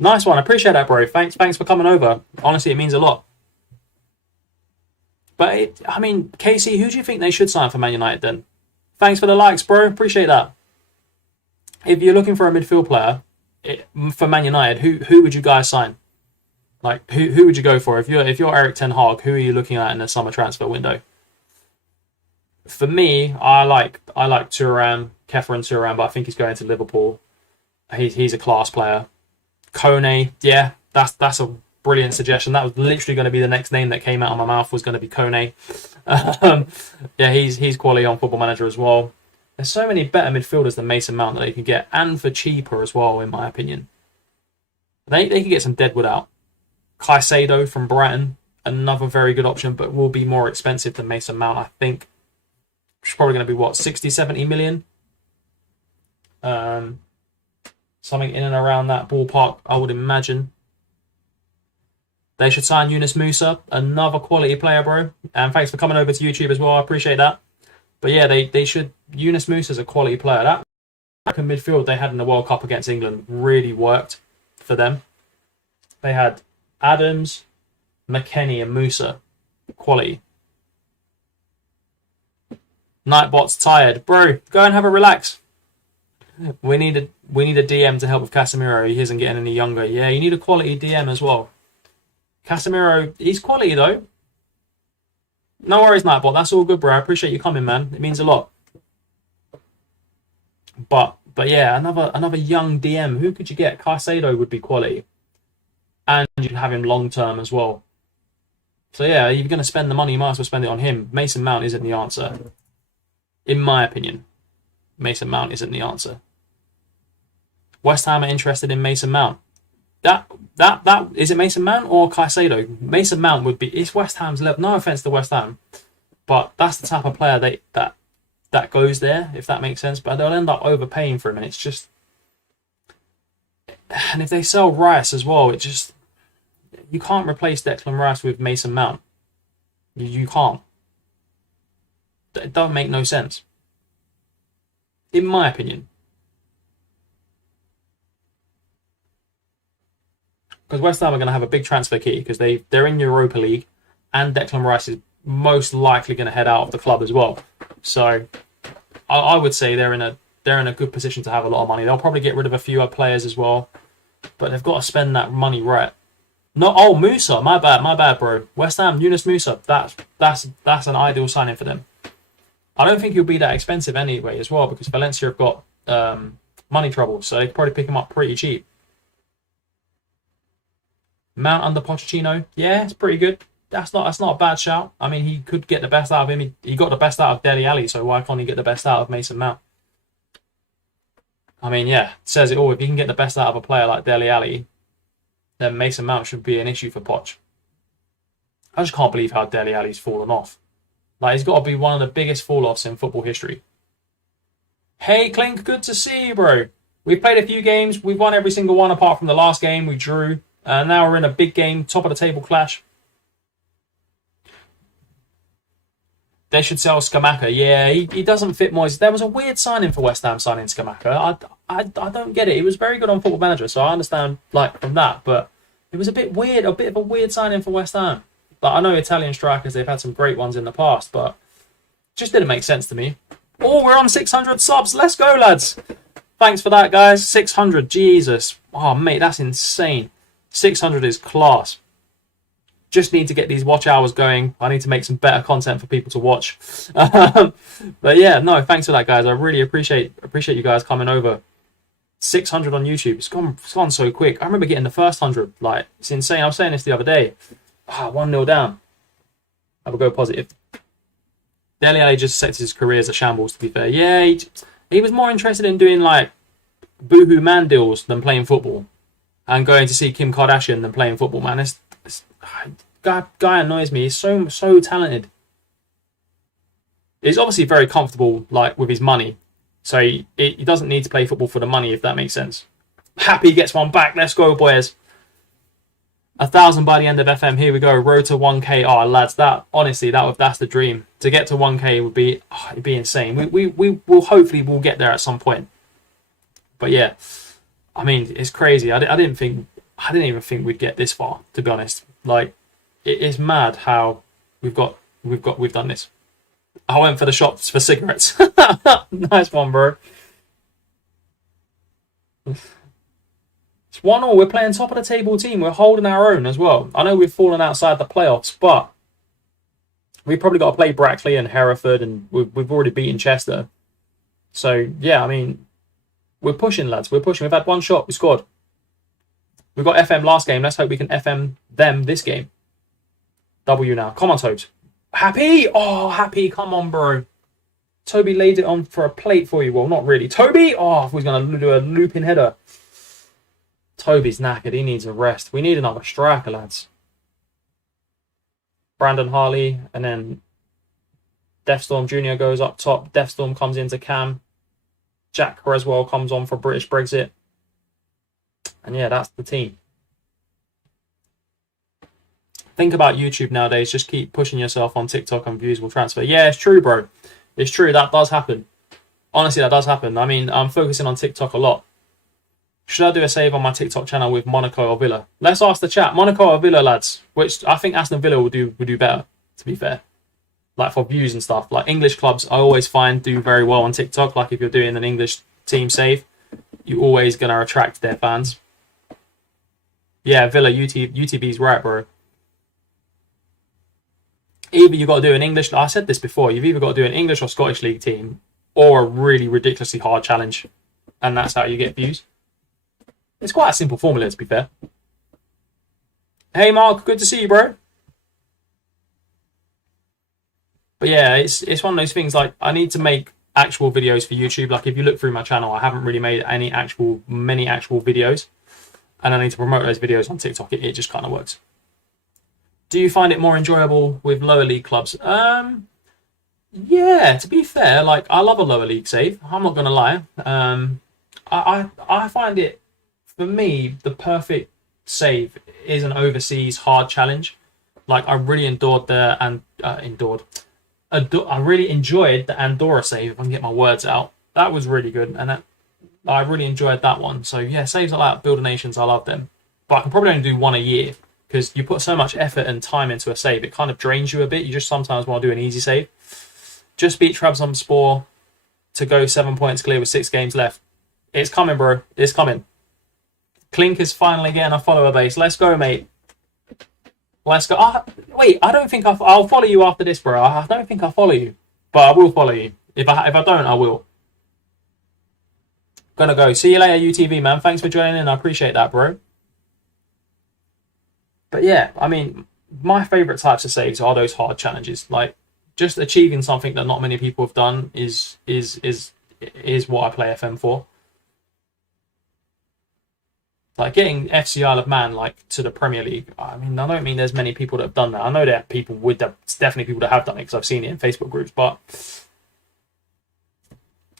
Nice one. I appreciate that, bro. Thanks for coming over. Honestly, it means a lot. But Casey, who do you think they should sign for Man United then? Thanks for the likes, bro. Appreciate that. If you're looking for a midfield player for Man United, who would you guys sign? Like who would you go for? If you're Eric Ten Hag, who are you looking at in the summer transfer window? For me, I like Thuram, Kefren Thuram, but I think he's going to Liverpool. He's a class player. Kone, yeah, that's a brilliant suggestion. That was literally going to be the next name that came out of my mouth was going to be Kone. Yeah, he's quality on Football Manager as well. There's so many better midfielders than Mason Mount that they can get, and for cheaper as well, in my opinion. They can get some deadwood out. Caicedo from Brighton, another very good option, but will be more expensive than Mason Mount, I think. It's probably going to be, what, 60, 70 million? Something in and around that ballpark, I would imagine. They should sign Yunus Musa, another quality player, bro. And thanks for coming over to YouTube as well. I appreciate that. But yeah, they should. Yunus Musa is a quality player. That midfield they had in the World Cup against England really worked for them. They had Adams, McKennie, and Musa. Quality. Nightbot's tired, bro. Go and have a relax. We need a DM to help with Casemiro. He isn't getting any younger. Yeah, you need a quality DM as well. Casemiro, he's quality though. No worries, Nightbot. That's all good, bro. I appreciate you coming, man. It means a lot. But yeah, another young DM. Who could you get? Caicedo would be quality, and you'd have him long term as well. So yeah, if you're going to spend the money, you might as well spend it on him. Mason Mount isn't the answer, in my opinion. Mason Mount isn't the answer. West Ham are interested in Mason Mount. That is it. Mason Mount or Caicedo? Mason Mount would be. It's West Ham's level. No offense to West Ham, but that's the type of player that goes there, if that makes sense. But they'll end up overpaying for him, and it's just. And if they sell Rice as well, it just, you can't replace Declan Rice with Mason Mount. You can't. It doesn't make no sense, in my opinion. Because West Ham are going to have a big transfer key because they're in Europa League, and Declan Rice is most likely going to head out of the club as well. So I would say they're in a good position to have a lot of money. They'll probably get rid of a few other players as well, but they've got to spend that money right. Musa, my bad, bro. West Ham, Yunus Musa, that's an ideal signing for them. I don't think he'll be that expensive anyway as well, because Valencia have got money trouble, so they could probably pick him up pretty cheap. Mount under Pochettino, yeah, it's pretty good. That's not a bad shout. I mean, he could get the best out of him. He got the best out of Dele Alli, so why can't he get the best out of Mason Mount? I mean, yeah, it says it all. If you can get the best out of a player like Dele Alli, then Mason Mount should be an issue for Poch. I just can't believe how Dele Alli's fallen off. Like, he's got to be one of the biggest fall-offs in football history. Hey, Clink, good to see you, bro. We've played a few games. We've won every single one apart from the last game. We drew. Now we're in a big game, top of the table clash. They should sell Scamacca. Yeah, he doesn't fit Moyes. There was a weird signing for West Ham signing Scamacca. I don't get it. He was very good on Football Manager, so I understand from that. But it was a bit weird, a bit of a weird signing for West Ham. But I know Italian strikers, they've had some great ones in the past, but it just didn't make sense to me. Oh, we're on 600 subs. Let's go, lads. Thanks for that, guys. 600. Jesus. Oh, mate, that's insane. 600 is class. Just need to get these watch hours going. I need to make some better content for people to watch. But yeah, no, thanks for that, guys. I really appreciate you guys coming over. 600 on YouTube. It's gone so quick. I remember getting the first 100. Like, it's insane. I was saying this the other day. 1-0 down. I will go positive. Dele Alli just sets his career as a shambles, to be fair. Yeah, he was more interested in doing like boohoo man deals than playing football. And going to see Kim Kardashian than playing football, man. Guy annoys me. He's so talented. He's obviously very comfortable, like, with his money. So he doesn't need to play football for the money, if that makes sense. Happy gets one back. Let's go, boys. 1,000 by the end of FM. Here we go. Road to 1K. Oh, lads, that's the dream. To get to 1K would be it'd be insane. We will hopefully we'll get there at some point. But yeah, I mean, it's crazy. I didn't even think we'd get this far, to be honest. Like, it is mad how we've done this. I went for the shops for cigarettes. Nice one, bro. It's 1-1. We're playing top of the table team. We're holding our own as well. I know we've fallen outside the playoffs, but we've probably got to play Brackley and Hereford, and we've already beaten Chester. So yeah, I mean, we're pushing, lads. We're pushing. We've had one shot. We scored. We got FM last game. Let's hope we can FM them this game. W now. Come on, Toads. Happy? Oh, Happy. Come on, bro. Toby laid it on for a plate for you. Well, not really. Toby! Oh, if we're going to do a looping header. Toby's knackered. He needs a rest. We need another striker, lads. Brandon Harley, and then Deathstorm Jr. goes up top. Deathstorm comes into Cam. Jack Creswell comes on for British Brexit. And yeah, that's the team. Think about YouTube nowadays. Just keep pushing yourself on TikTok and views will transfer. Yeah, it's true, bro. It's true. That does happen. Honestly, that does happen. I mean, I'm focusing on TikTok a lot. Should I do a save on my TikTok channel with Monaco or Villa? Let's ask the chat. Monaco or Villa, lads? Which I think Aston Villa will do better, to be fair. Like for views and stuff. Like English clubs, I always find do very well on TikTok. Like if you're doing an English team save, you're always going to attract their fans. Yeah, Villa, UTB's right, bro. Either you've got to do an English, I said this before, you've either got to do an English or Scottish League team or a really ridiculously hard challenge. And that's how you get views. It's quite a simple formula, to be fair. Hey, Mark, good to see you, bro. But yeah, it's one of those things, like, I need to make actual videos for YouTube. Like, if you look through my channel, I haven't really made many actual videos. And I need to promote those videos on TikTok. It just kind of works. Do you find it more enjoyable with lower league clubs? Yeah, to be fair, like, I love a lower league save. I'm not going to lie. I find it, for me, the perfect save is an overseas hard challenge. Like, I really enjoyed the Andorra save, if I can get my words out. That was really good, and I really enjoyed that one. So yeah, saves like that, Builder Nations, I love them. But I can probably only do one a year, because you put so much effort and time into a save, it kind of drains you a bit. You just sometimes want to do an easy save. Just beat Trabzonspor to go 7 points clear with 6 games left. It's coming, bro. It's coming. Clink is finally getting a follower base. Let's go, mate. Let's go. Wait, I don't think I'll follow you after this, bro. I don't think I'll follow you, but I will follow you. If I don't, I will. Gonna go. See you later, UTV, man. Thanks for joining in. I appreciate that, bro. But yeah, I mean, my favourite types of saves are those hard challenges. Like, just achieving something that not many people have done is what I play FM for. Like getting FC Isle of Man to the Premier League. I mean, I don't mean there's many people that have done that. I know there are people definitely people that have done it because I've seen it in Facebook groups. But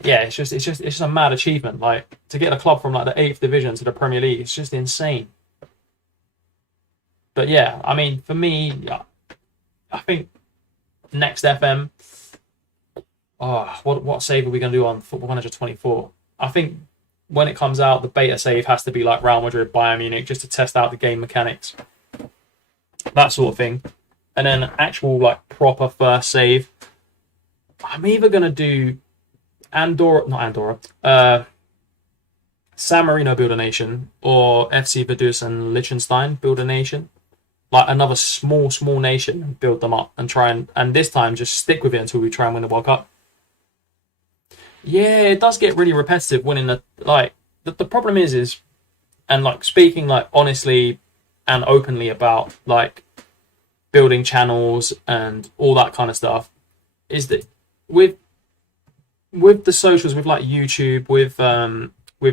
yeah, it's just a mad achievement. Like to get a club from like the 8th division to the Premier League, it's just insane. But yeah, I mean, for me, I think next FM. Oh, what save are we going to do on Football Manager 24? I think when it comes out, the beta save has to be like Real Madrid, Bayern Munich, just to test out the game mechanics, that sort of thing. And then actual like proper first save, I'm either going to do San Marino Builder Nation or FC Vaduz and Liechtenstein Builder Nation. Like another small nation and build them up and try and this time just stick with it until we try and win the World Cup. Yeah, it does get really repetitive winning the problem is and like speaking like honestly and openly about like building channels and all that kind of stuff is that with the socials, with like YouTube, with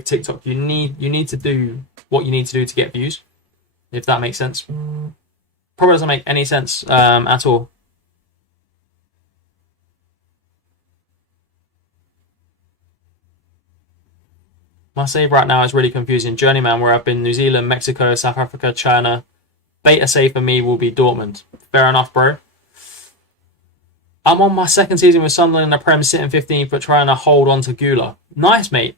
TikTok, you need to do what you need to do to get views, if that makes sense. Probably doesn't make any sense at all. My save right now is really confusing. Journeyman, where I've been New Zealand, Mexico, South Africa, China. Beta save for me will be Dortmund. Fair enough, bro. I'm on my second season with Sunderland in the Prem, sitting 15th, but trying to hold on to Gula. Nice, mate.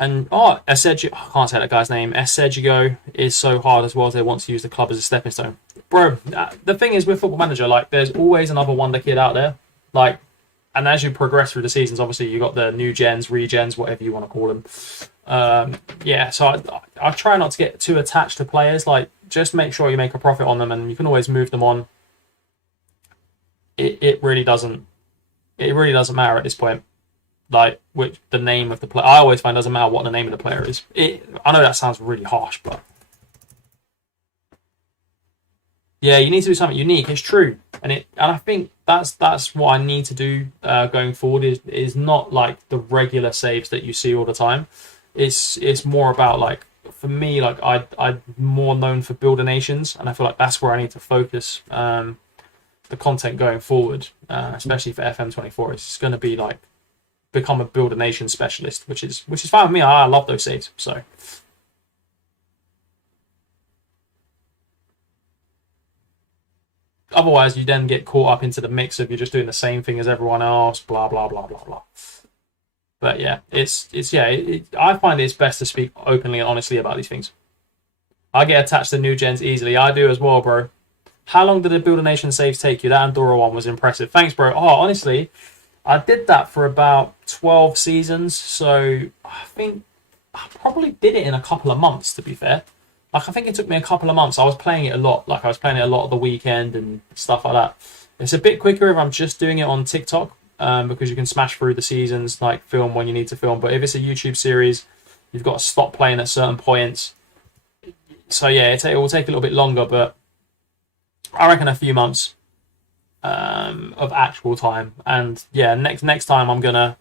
Esegigo, I can't say that guy's name. Esegigo is so hard as well as they want to use the club as a stepping stone. Bro, the thing is with Football Manager, like, there's always another wonder kid out there. Like, and as you progress through the seasons, obviously you got the new gens, regens, whatever you want to call them. So I try not to get too attached to players. Like, just make sure you make a profit on them, and you can always move them on. It really doesn't matter at this point. Like, which the name of the player, I always find it doesn't matter what the name of the player is. I know that sounds really harsh, but yeah, you need to do something unique. It's true, and I think that's what I need to do going forward. Is not like the regular saves that you see all the time. It's more about like for me like I'm more known for builder nations, and I feel like that's where I need to focus the content going forward, especially for FM24. It's going to be like become a builder nation specialist, which is fine with me. I love those saves. So otherwise, you then get caught up into the mix of you're just doing the same thing as everyone else. Blah blah blah blah blah. But yeah, I find it's best to speak openly and honestly about these things. I get attached to new gens easily. I do as well, bro. How long did the Builder Nation saves take you? That Andorra one was impressive. Thanks, bro. Oh, honestly, I did that for about 12 seasons, so I think I probably did it in a couple of months, to be fair. Like, I think it took me a couple of months. I was playing it a lot. Like, I was playing it a lot of the weekend and stuff like that. It's a bit quicker if I'm just doing it on TikTok, because you can smash through the seasons, like film when you need to film. But if it's a YouTube series, you've got to stop playing at certain points. So yeah, it will take a little bit longer, but I reckon a few months of actual time. And yeah, next time I'm gonna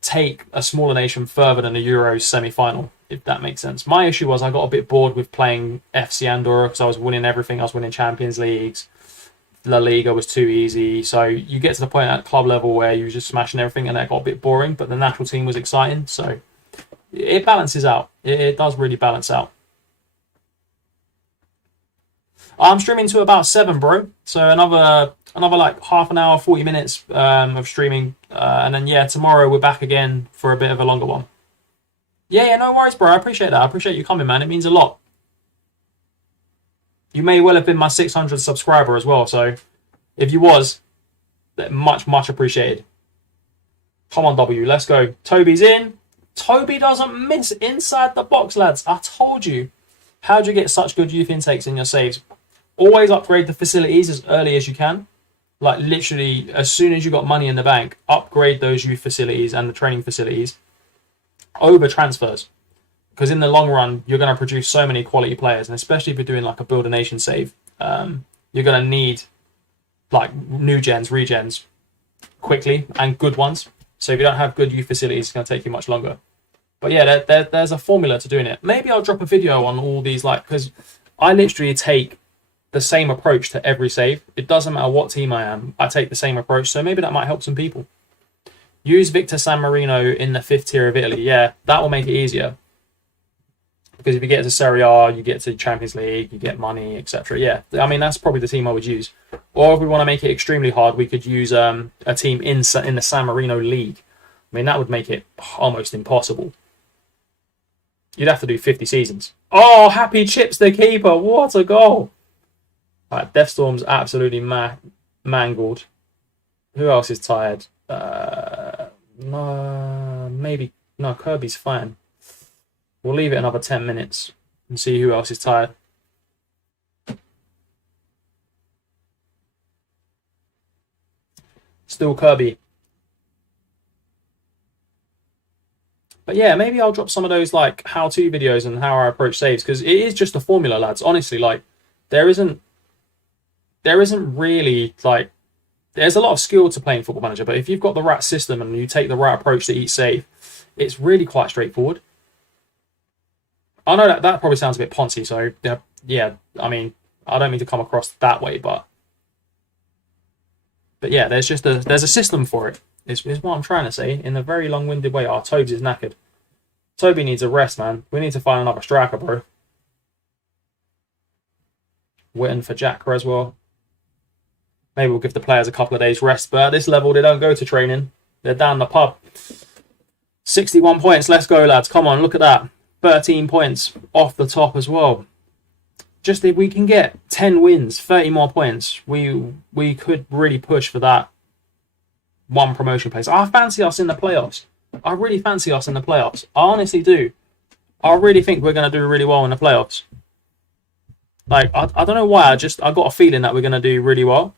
take a smaller nation further than the Euros semi-final, if that makes sense. My issue was I got a bit bored with playing FC Andorra because I was winning everything. I was winning Champions Leagues. La Liga was too easy. So you get to the point at club level where you were just smashing everything, and that got a bit boring. But the national team was exciting, so it balances out. It does really balance out. I'm streaming to about 7, bro. So another like half an hour, 40 minutes of streaming, and then yeah, tomorrow we're back again for a bit of a longer one. Yeah, no worries, bro. I appreciate that. I appreciate you coming, man. It means a lot. You may well have been my 600th subscriber as well. So if you was, much appreciated. Come on, W. Let's go. Toby's in. Toby doesn't miss inside the box, lads. I told you. How'd you get such good youth intakes in your saves? Always upgrade the facilities as early as you can. Like literally, as soon as you got money in the bank, upgrade those youth facilities and the training facilities over transfers. Because in the long run, you're going to produce so many quality players, and especially if you're doing like a Builder Nation save, you're going to need like new gens, regens quickly and good ones. So if you don't have good youth facilities, it's going to take you much longer. But yeah, there's a formula to doing it. Maybe I'll drop a video on all these, like, because I literally take the same approach to every save. It doesn't matter what team I am. I take the same approach. So maybe that might help some people. Use Victor San Marino in the 5th tier of Italy. Yeah, that will make it easier. Because if you get to Serie A, you get to Champions League, you get money, etc. Yeah, I mean, that's probably the team I would use. Or if we want to make it extremely hard, we could use a team in the San Marino League. I mean, that would make it almost impossible. You'd have to do 50 seasons. Oh, happy chips the keeper. What a goal. Right, Deathstorm's absolutely mangled. Who else is tired? No, maybe. No, Kirby's fine. We'll leave it another 10 minutes and see who else is tired. Still Kirby. But yeah, maybe I'll drop some of those like how-to videos and how I approach saves, because it is just a formula, lads. Honestly, like there isn't really like there's a lot of skill to playing Football Manager, but if you've got the right system and you take the right approach to each save, it's really quite straightforward. I know that probably sounds a bit poncy, so yeah, I mean, I don't mean to come across that way, but yeah, there's a system for it. Is what I'm trying to say in a very long-winded way. Oh, Tobes is knackered. Toby needs a rest, man. We need to find another striker, bro. Waiting for Jack as well. Maybe we'll give the players a couple of days rest, but at this level, they don't go to training. They're down the pub. 61 points. Let's go, lads. Come on, look at that. 13 points off the top as well. Just if we can get 10 wins, 30 more points, we could really push for that one promotion place. I fancy us in the playoffs. I really fancy us in the playoffs. I honestly do. I really think we're going to do really well in the playoffs. Like, I don't know why. I got a feeling that we're going to do really well.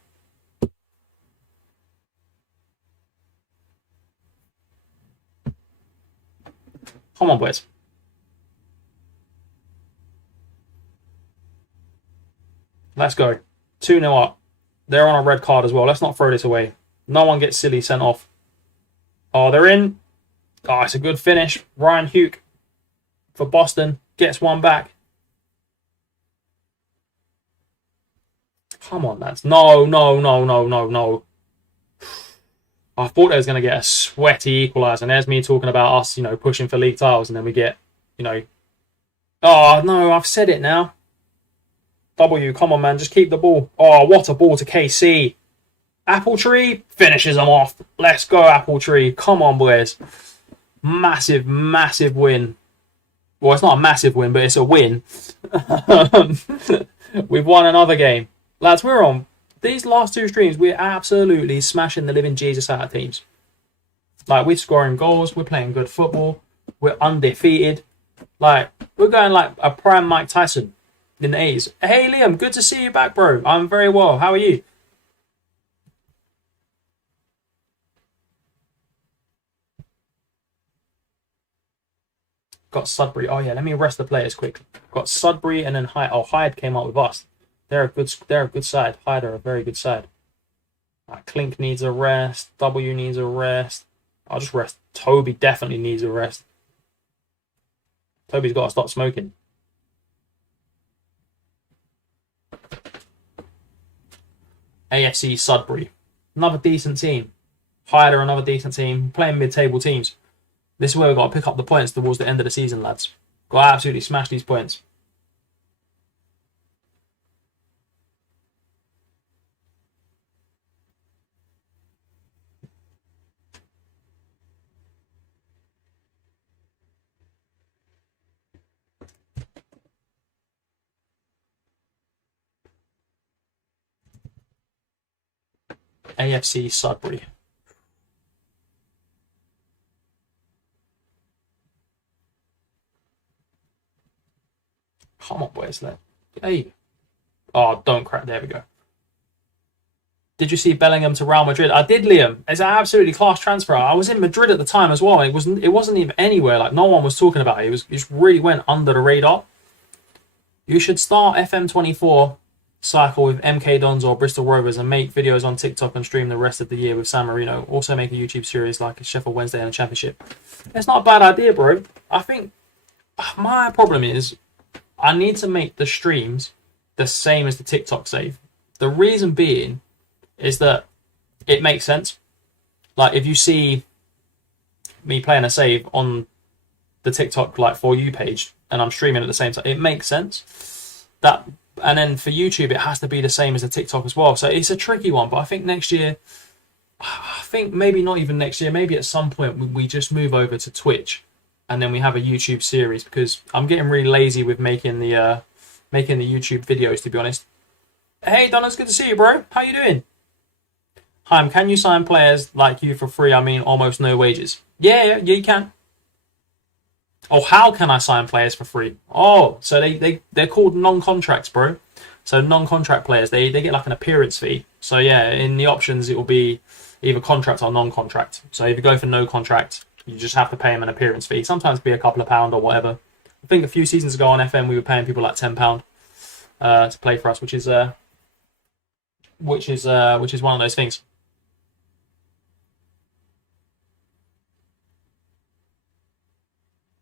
Come on, boys. Let's go. 2-0 up. They're on a red card as well. Let's not throw this away. No one gets silly sent off. Oh, they're in. Oh, it's a good finish. Ryan Hugh for Boston gets one back. Come on, lads. No, no, no, no, no, no. I thought they was going to get a sweaty equaliser. And there's me talking about us, pushing for league titles. And then we get, Oh, no, I've said it now. W, come on, man. Just keep the ball. Oh, what a ball to KC. Apple Tree finishes them off. Let's go, Apple Tree. Come on, boys. Massive, massive win. Well, it's not a massive win, but it's a win. We've won another game. Lads, we're on. These last two streams, we're absolutely smashing the living Jesus out of teams. Like, we're scoring goals. We're playing good football. We're undefeated. Like, we're going like a prime Mike Tyson in the 80s. Hey, Liam, good to see you back, bro. I'm very well. How are you? Got Sudbury. Oh, yeah, let me rest the players quick. Got Sudbury and then Hyde. Oh, Hyde came out with us. They're a good side. Hyde are a very good side. Clink needs a rest. W needs a rest. I'll just rest. Toby definitely needs a rest. Toby's got to stop smoking. AFC Sudbury. Another decent team. Hyde are another decent team. Playing mid-table teams. This is where we've got to pick up the points towards the end of the season, lads. Got to absolutely smash these points. AFC Sudbury. Come on, boys. Hey. Oh, don't crack. There we go. Did you see Bellingham to Real Madrid? I did, Liam. It's an absolutely class transfer. I was in Madrid at the time as well. It wasn't even anywhere. Like, no one was talking about it. It just really went under the radar. You should start FM24 cycle with MK Dons or Bristol Rovers and make videos on TikTok and stream the rest of the year with San Marino. Also make a YouTube series like Sheffield Wednesday and a Championship. It's not a bad idea, bro. I think my problem is I need to make the streams the same as the TikTok save. The reason being is that it makes sense. Like, if you see me playing a save on the TikTok like For You page and I'm streaming at the same time, it makes sense. And then for YouTube, it has to be the same as the TikTok as well. So it's a tricky one. But I think next year, maybe not even next year, maybe at some point we just move over to Twitch and then we have a YouTube series, because I'm getting really lazy with making the YouTube videos, to be honest. Hey, Donna, it's good to see you, bro. How you doing? Hi, can you sign players like you for free? I mean, almost no wages. Yeah, you can. Oh, how can I sign players for free? Oh, so they're called non-contracts, bro. So non-contract players, they get like an appearance fee. So yeah, in the options, it will be either contract or non-contract. So if you go for no contract, you just have to pay them an appearance fee. Sometimes be a couple of pound or whatever. I think a few seasons ago on FM, we were paying people like £10 to play for us, which is one of those things.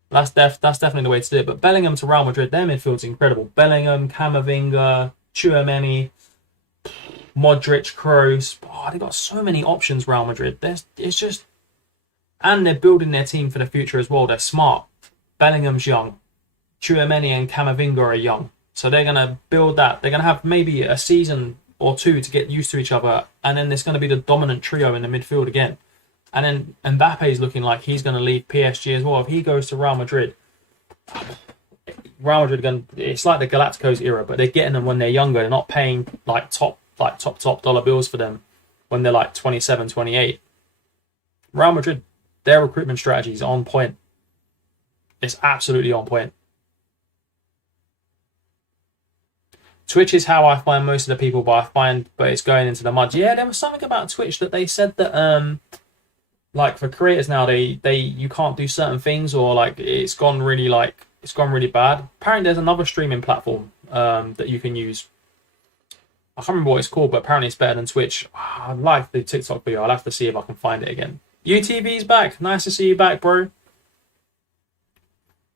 That's definitely the way to do it. But Bellingham to Real Madrid, their midfield's incredible. Bellingham, Camavinga, Tchouaméni, Modric, Kroos. Oh, they've got so many options, Real Madrid. It's just... And they're building their team for the future as well. They're smart. Bellingham's young. Tchouaméni and Camavinga are young. So they're going to build that. They're going to have maybe a season or two to get used to each other. And then there's going to be the dominant trio in the midfield again. And then Mbappe's looking like he's going to leave PSG as well. If he goes to Real Madrid, it's like the Galacticos era, but they're getting them when they're younger. They're not paying like top dollar bills for them when they're like 27, 28. Real Madrid, their recruitment strategy is on point. It's absolutely on point. Twitch is how I find most of the people, but it's going into the mud. Yeah, there was something about Twitch that they said that like for creators now, you can't do certain things, or like it's gone really bad. Apparently, there's another streaming platform that you can use I can't remember what it's called, but apparently it's better than Twitch. I like the TikTok video. I'll have to see if I can find it again. UTV's back. Nice to see you back, bro.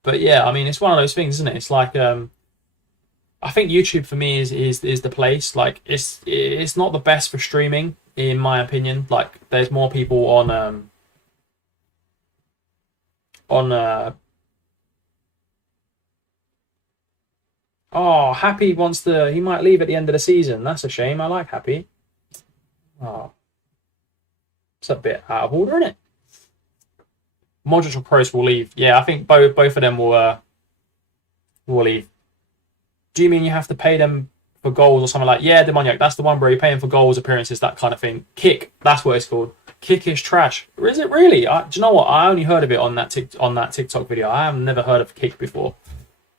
But yeah, I mean, it's one of those things, isn't it? It's like I think YouTube for me is the place. Like it's not the best for streaming, in my opinion. Like there's more people on oh, Happy wants to. He might leave at the end of the season. That's a shame. I like Happy. Oh, it's a bit out of order, isn't it? Modric or Kroos will leave. Yeah, I think both of them will leave. Do you mean you have to pay them for goals or something like? Yeah, Demoniac. That's the one where you're paying for goals, appearances, that kind of thing. Kick. That's what it's called. Kick is trash. Or is it really? Do you know what? I only heard of it on that TikTok video. I have never heard of Kick before.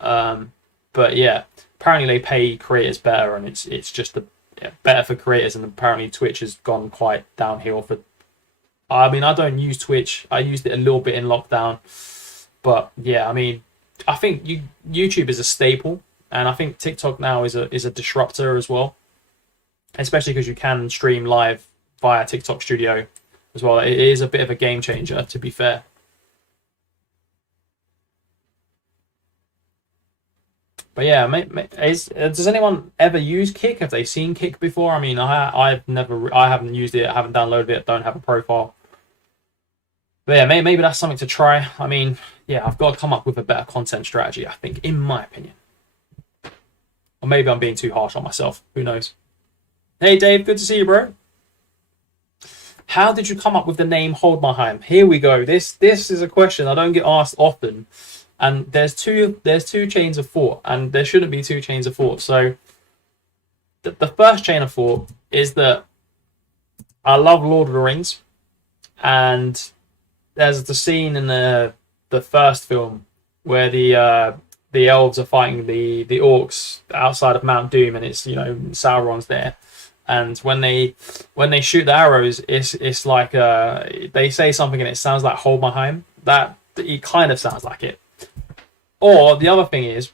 But yeah, apparently they pay creators better, and it's just better for creators. And apparently Twitch has gone quite downhill for. I mean, I don't use Twitch. I used it a little bit in lockdown, but yeah, I mean, I think YouTube is a staple, and I think TikTok now is a disruptor as well, especially because you can stream live via TikTok Studio as well. It is a bit of a game changer, to be fair. But yeah, does anyone ever use Kick? Have they seen Kick before? I mean, I haven't used it. I haven't downloaded it. Don't have a profile. But yeah, maybe that's something to try. I mean, yeah, I've got to come up with a better content strategy, I think, in my opinion. Or maybe I'm being too harsh on myself. Who knows? Hey, Dave, good to see you, bro. How did you come up with the name Hold My Hand? Here we go. This is a question I don't get asked often. And there's two chains of thought, and there shouldn't be two chains of thought. So the first chain of thought is that I love Lord of the Rings, and there's the scene in the first film where the elves are fighting the orcs outside of Mount Doom, and it's Sauron's there, and when they shoot the arrows, it's like they say something and it sounds like Hold My Hand. That it kind of sounds like it. Or the other thing is,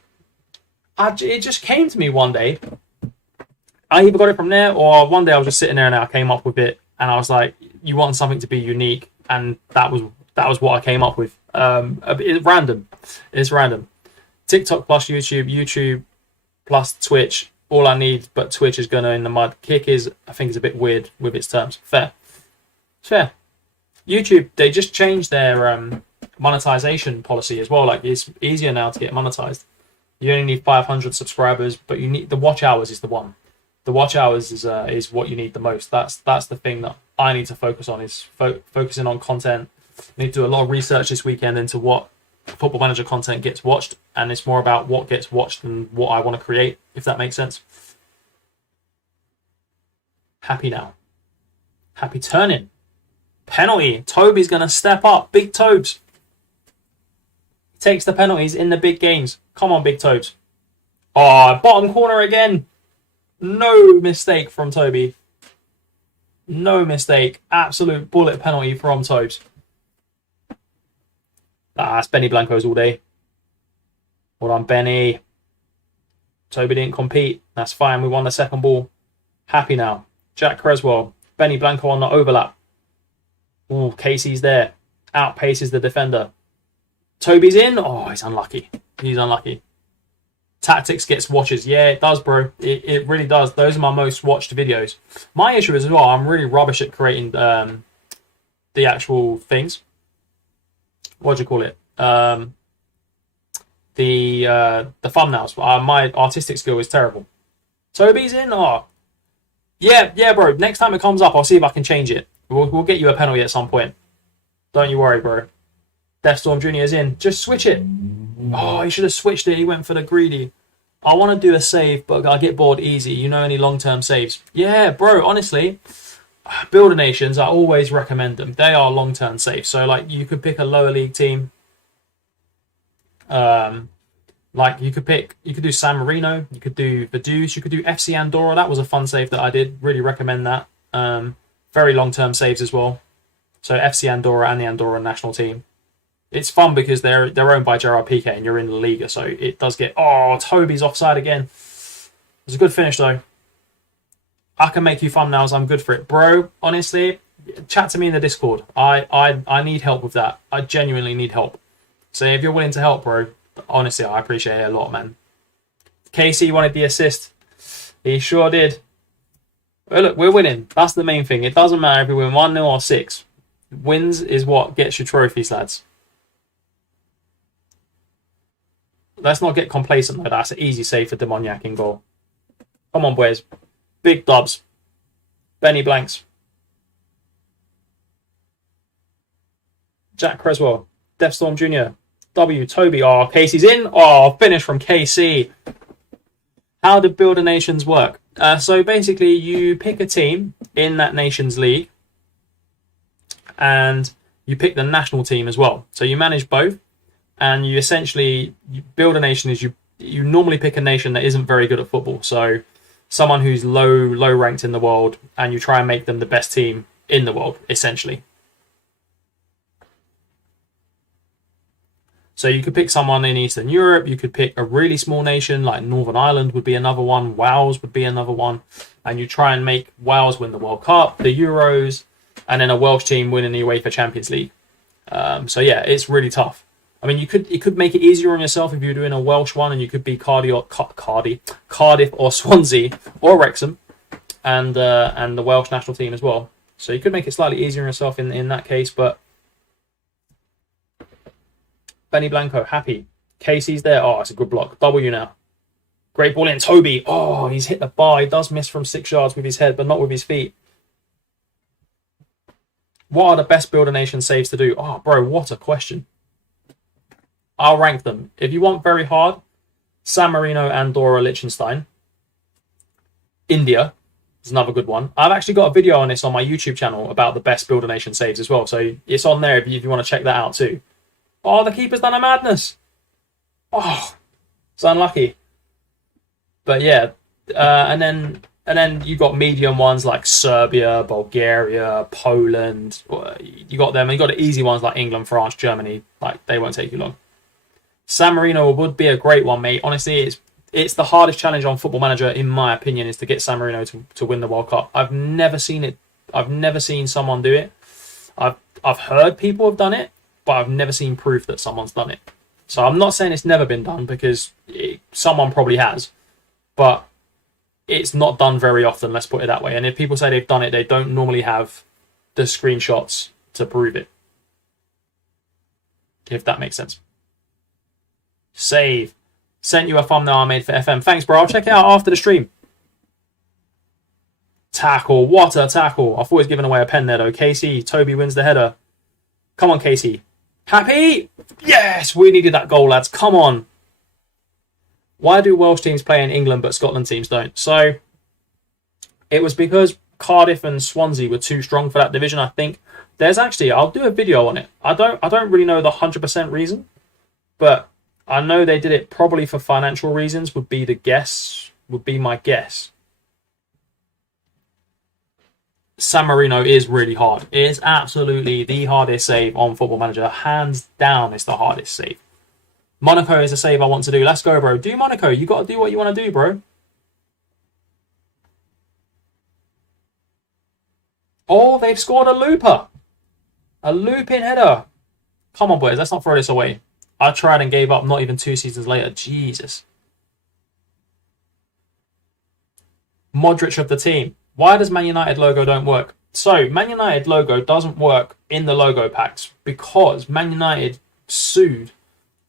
it just came to me one day. I either got it from there, or one day I was just sitting there and I came up with it, and I was like, "You want something to be unique," and that was what I came up with. It's random. It's random. TikTok plus YouTube, YouTube plus Twitch. All I need, but Twitch is gonna in the mud. Kick I think is a bit weird with its terms. Fair. It's fair. YouTube, they just changed their monetization policy as well. Like it's easier now to get monetized. You only need 500 subscribers, but you need the watch hours is the one. The watch hours is what you need the most. That's the thing that I need to focus on, is focusing on content. I need to do a lot of research this weekend into what Football Manager content gets watched, and it's more about what gets watched than what I want to create, if that makes sense. Happy now. Happy turning. Penalty. Toby's going to step up. Big Tobes. He takes the penalties in the big games. Come on, Big Tobes. Oh, bottom corner again. No mistake from Toby. No mistake. Absolute bullet penalty from Tobes. That's Benny Blanco's all day. Well done, Benny. Toby didn't compete. That's fine. We won the second ball. Happy now. Jack Creswell. Benny Blanco on the overlap. Oh, Casey's there. Outpaces the defender. Toby's in. Oh, he's unlucky. He's unlucky. Tactics gets watches. Yeah, it does, bro. It really does. Those are my most watched videos. My issue is as well, I'm really rubbish at creating the actual things. What do you call it? The thumbnails. My artistic skill is terrible. Toby's in. Oh, yeah, bro. Next time it comes up, I'll see if I can change it. We'll get you a penalty at some point. Don't you worry, bro. Deathstorm Jr. is in. Just switch it. Oh, he should have switched it. He went for the greedy. I want to do a save, but I get bored easy. You know any long-term saves? Yeah, bro, honestly, Builder Nations, I always recommend them. They are long-term saves. So, like, you could pick a lower league team. Like, you could do San Marino. You could do Vaduz. You could do FC Andorra. That was a fun save that I did. Really recommend that. Very long-term saves as well. So, FC Andorra and the Andorra national team. It's fun because they're owned by Gerard Piqué and you're in the Liga, so it does get... Oh, Toby's offside again. It was a good finish, though. I can make you thumbnails. I'm good for it, bro. Honestly, chat to me in the Discord. I need help with that. I genuinely need help. So if you're willing to help, bro, honestly, I appreciate it a lot, man. Casey wanted the assist. He sure did. Well, look, we're winning. That's the main thing. It doesn't matter if we win 1-0 or 6. Wins is what gets you trophies, lads. Let's not get complacent though. That's an easy save for Demoniac in goal. Come on, boys. Big dubs. Benny Blanks. Jack Creswell. Deathstorm Jr. W. Toby. Oh, Casey's in. Oh, finish from KC. How do Builder Nations work? So basically, you pick a team in that nation's league, and you pick the national team as well. So you manage both, and you essentially build a nation. Is you normally pick a nation that isn't very good at football. So someone who's low ranked in the world, and you try and make them the best team in the world, essentially. So you could pick someone in Eastern Europe. You could pick a really small nation like Northern Ireland would be another one. Wales would be another one. And you try and make Wales win the World Cup, the Euros, and then a Welsh team winning the UEFA Champions League. So yeah, it's really tough. I mean, you could make it easier on yourself if you're doing a Welsh one, and you could be Cardiff or Swansea or Wrexham, and the Welsh national team as well. So you could make it slightly easier on yourself in that case, but. Benny Blanco, happy. Casey's there. Oh, it's a good block. W now. Great ball in. Toby. Oh, he's hit the bar. He does miss from 6 yards with his head, but not with his feet. What are the best Builder Nation saves to do? Oh, bro, what a question. I'll rank them. If you want very hard, San Marino, Andorra, Liechtenstein. India is another good one. I've actually got a video on this on my YouTube channel about the best Builder Nation saves as well. So it's on there if you want to check that out too. Oh, the keeper's done a madness. Oh, it's unlucky. But yeah, and then you got medium ones like Serbia, Bulgaria, Poland. You got them. And you got the easy ones like England, France, Germany. Like they won't take you long. San Marino would be a great one, mate. Honestly, it's the hardest challenge on Football Manager, in my opinion, is to get San Marino to win the World Cup. I've never seen it. I've never seen someone do it. I've heard people have done it, but I've never seen proof that someone's done it. So I'm not saying it's never been done, because someone probably has, but it's not done very often, let's put it that way. And if people say they've done it, they don't normally have the screenshots to prove it. If that makes sense. Save. Sent you a thumbnail I made for FM. Thanks, bro. I'll check it out after the stream. Tackle. What a tackle. I thought he was giving away a pen there, though. Casey. Toby wins the header. Come on, Casey. Happy? Yes, we needed that goal, lads. Come on. Why do Welsh teams play in England but Scotland teams don't? So it was because Cardiff and Swansea were too strong for that division, I think. There's actually, I'll do a video on it. I don't really know the 100% reason, but I know they did it probably for financial reasons, would be my guess. San Marino is really hard. It is absolutely the hardest save on Football Manager. Hands down, it's the hardest save. Monaco is a save I want to do. Let's go, bro. Do Monaco. You got to do what you want to do, bro. Oh, they've scored a looper. A looping header. Come on, boys. Let's not throw this away. I tried and gave up not even 2 seasons later. Jesus. Modric of the team. Why does Man United logo don't work? So, Man United logo doesn't work in the logo packs because Man United sued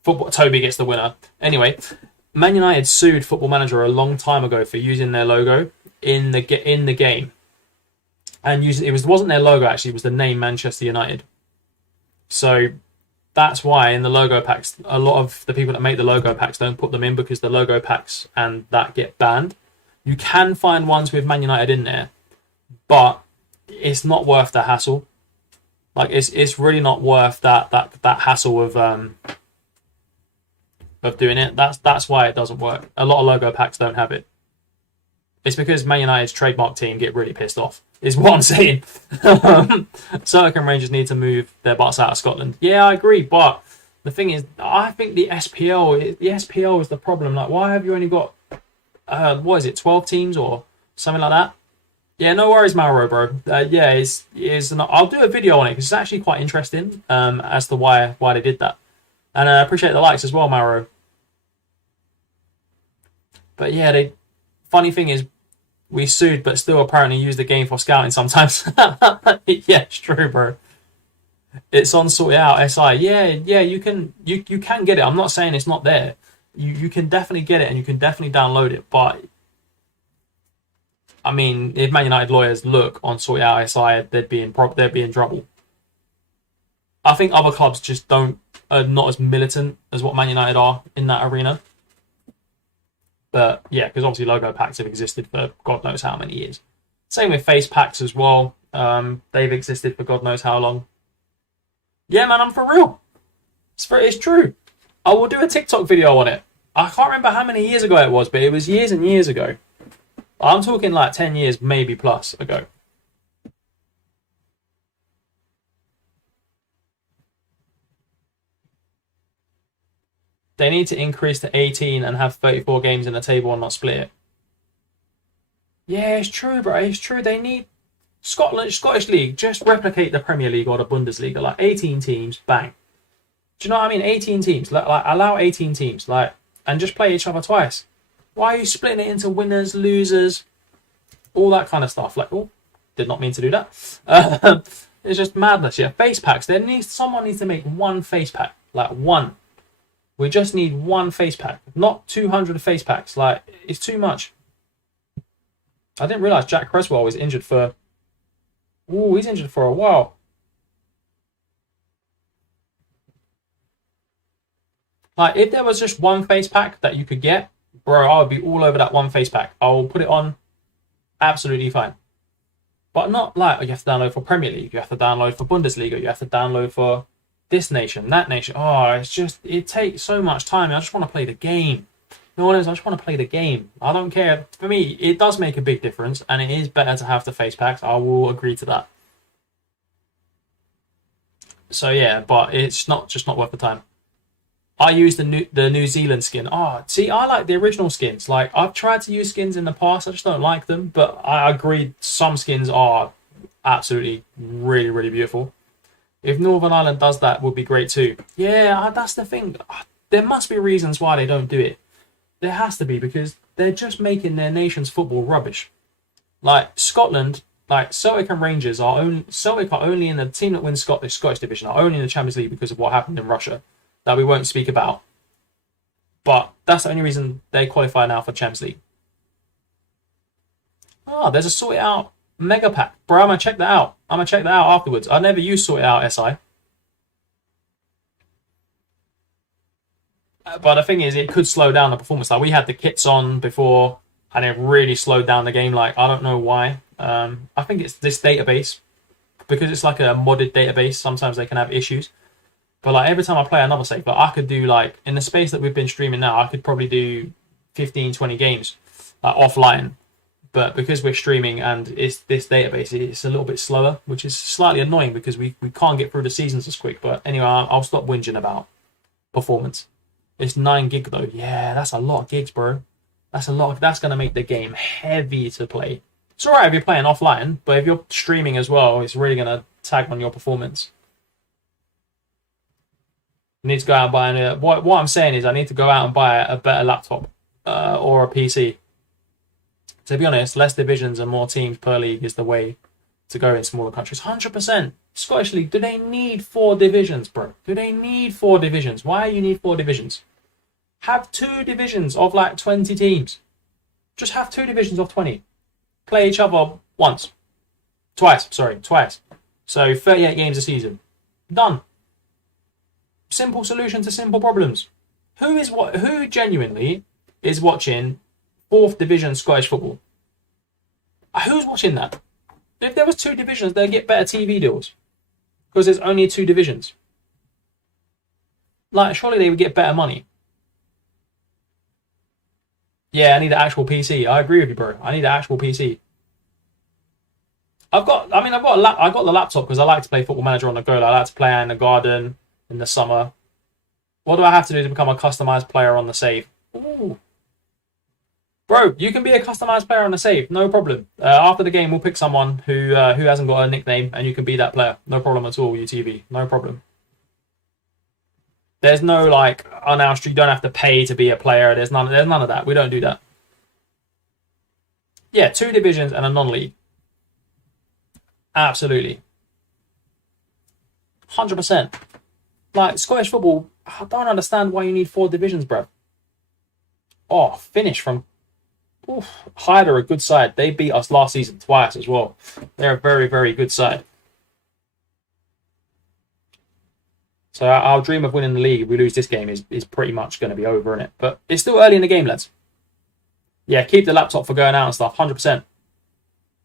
Football. Toby gets the winner. Anyway, Man United sued Football Manager a long time ago for using their logo in the game. And wasn't their logo, actually. It was the name Manchester United. So, that's why in the logo packs, a lot of the people that make the logo packs don't put them in, because the logo packs and that get banned. You can find ones with Man United in there, but it's not worth the hassle. Like it's really not worth that hassle of doing it. That's why it doesn't work. A lot of logo packs don't have it. It's because Man United's trademark team get really pissed off, is what I'm saying. Celtic and Rangers need to move their butts out of Scotland. Yeah, I agree, but the thing is, I think the SPL is the problem. Like, why have you only got 12 teams or something like that? Yeah, no worries, Mauro, bro. Yeah, I'll do a video on it because it's actually quite interesting as to why they did that. And I appreciate the likes as well, Mauro. But yeah, they funny thing is we sued, but still apparently use the game for scouting sometimes. Yeah, it's true, bro. It's on sort it out SI. Yeah, yeah, you can get it. I'm not saying it's not there. You can definitely get it and you can definitely download it. But I mean, if Man United lawyers look on sort it out SI, they'd be in trouble. I think other clubs just don't are not as militant as what Man United are in that arena. But yeah, because obviously logo packs have existed for God knows how many years. Same with face packs as well. They've existed for God knows how long. Yeah, man, I'm for real. It's true. I will do a TikTok video on it. I can't remember how many years ago it was, but it was years and years ago. I'm talking like 10 years, maybe plus ago. They need to increase to 18 and have 34 games in the table and not split it. Yeah, it's true, bro. It's true. They need Scottish League, just replicate the Premier League or the Bundesliga, like 18 teams, bang. Do you know what I mean? 18 teams, like allow 18 teams, like, and just play each other twice. Why are you splitting it into winners, losers, all that kind of stuff? Like, oh, did not mean to do that. It's just madness. Yeah, face packs. Someone needs to make one face pack, like one. We just need one face pack, not 200 face packs. Like, it's too much. I didn't realize Jack Cresswell was injured for. Ooh, he's injured for a while. Like, if there was just one face pack that you could get, bro, I would be all over that one face pack. I'll put it on absolutely fine. But not like you have to download for Premier League, you have to download for Bundesliga, you have to download for this nation, that nation. Oh, it takes so much time. I just want to play the game. You know what it is? I just want to play the game. I don't care. For me, it does make a big difference, and it is better to have the face packs. I will agree to that. So yeah, but it's not worth the time. I use the New Zealand skin. Oh, see, I like the original skins. Like, I've tried to use skins in the past, I just don't like them. But I agree, some skins are absolutely really, really beautiful. If Northern Ireland does that, would be great too. Yeah, that's the thing. There must be reasons why they don't do it. There has to be, because they're just making their nation's football rubbish. Like Scotland, like Celtic and Rangers Celtic are only in the team that wins Scottish division are only in the Champions League because of what happened in Russia that we won't speak about. But that's the only reason they qualify now for Champions League. Oh, there's a sort it out mega pack, bro. I'm gonna check that out. Afterwards. I never used sort it out SI. But the thing is, it could slow down the performance. Like, we had the kits on before, and it really slowed down the game. Like, I don't know why. I think it's this database, because it's like a modded database. Sometimes they can have issues. But like every time I play another save, like I could do, like, in the space that we've been streaming now, I could probably do 15, 20 games offline. But because we're streaming and it's this database, it's a little bit slower, which is slightly annoying because we can't get through the seasons as quick. But anyway, I'll stop whinging about performance. It's 9 gig though. Yeah, that's a lot of gigs, bro. That's a lot. That's going to make the game heavy to play. It's alright if you're playing offline, but if you're streaming as well, it's really going to tag on your performance. I need to go out and buy what I'm saying is I need to go out and buy a better laptop or a PC. To be honest, less divisions and more teams per league is the way to go in smaller countries. 100%. Scottish League, do they need 4 divisions, bro? Do they need 4 divisions? Why do you need 4 divisions? Have 2 divisions of like 20 teams. Just have 2 divisions of 20. Play each other twice. So 38 games a season. Done. Simple solution to simple problems. Who genuinely is watching 4th division Scottish football? Who's watching that? If there was 2 divisions, they'd get better TV deals. Because there's only 2 divisions. Like, surely they would get better money. Yeah, I need an actual PC. I agree with you, bro. I need an actual PC. I got the laptop because I like to play Football Manager on the go. I like to play in the garden in the summer. What do I have to do to become a customized player on the save? Ooh. Bro, you can be a customized player on a save, no problem. After the game, we'll pick someone who hasn't got a nickname, and you can be that player. No problem at all, UTV. No problem. There's no like on our street. You don't have to pay to be a player. There's none of that. We don't do that. Yeah, 2 divisions and a non-league. Absolutely. 100%. Like, Scottish football, I don't understand why you need 4 divisions, bro. Oh, finish from... Oof. Hyde are a good side. They beat us last season twice as well. They're a very, very good side. So our dream of winning the league, if we lose this game, is pretty much going to be over, isn't it? But it's still early in the game, lads. Yeah, keep the laptop for going out and stuff, 100%.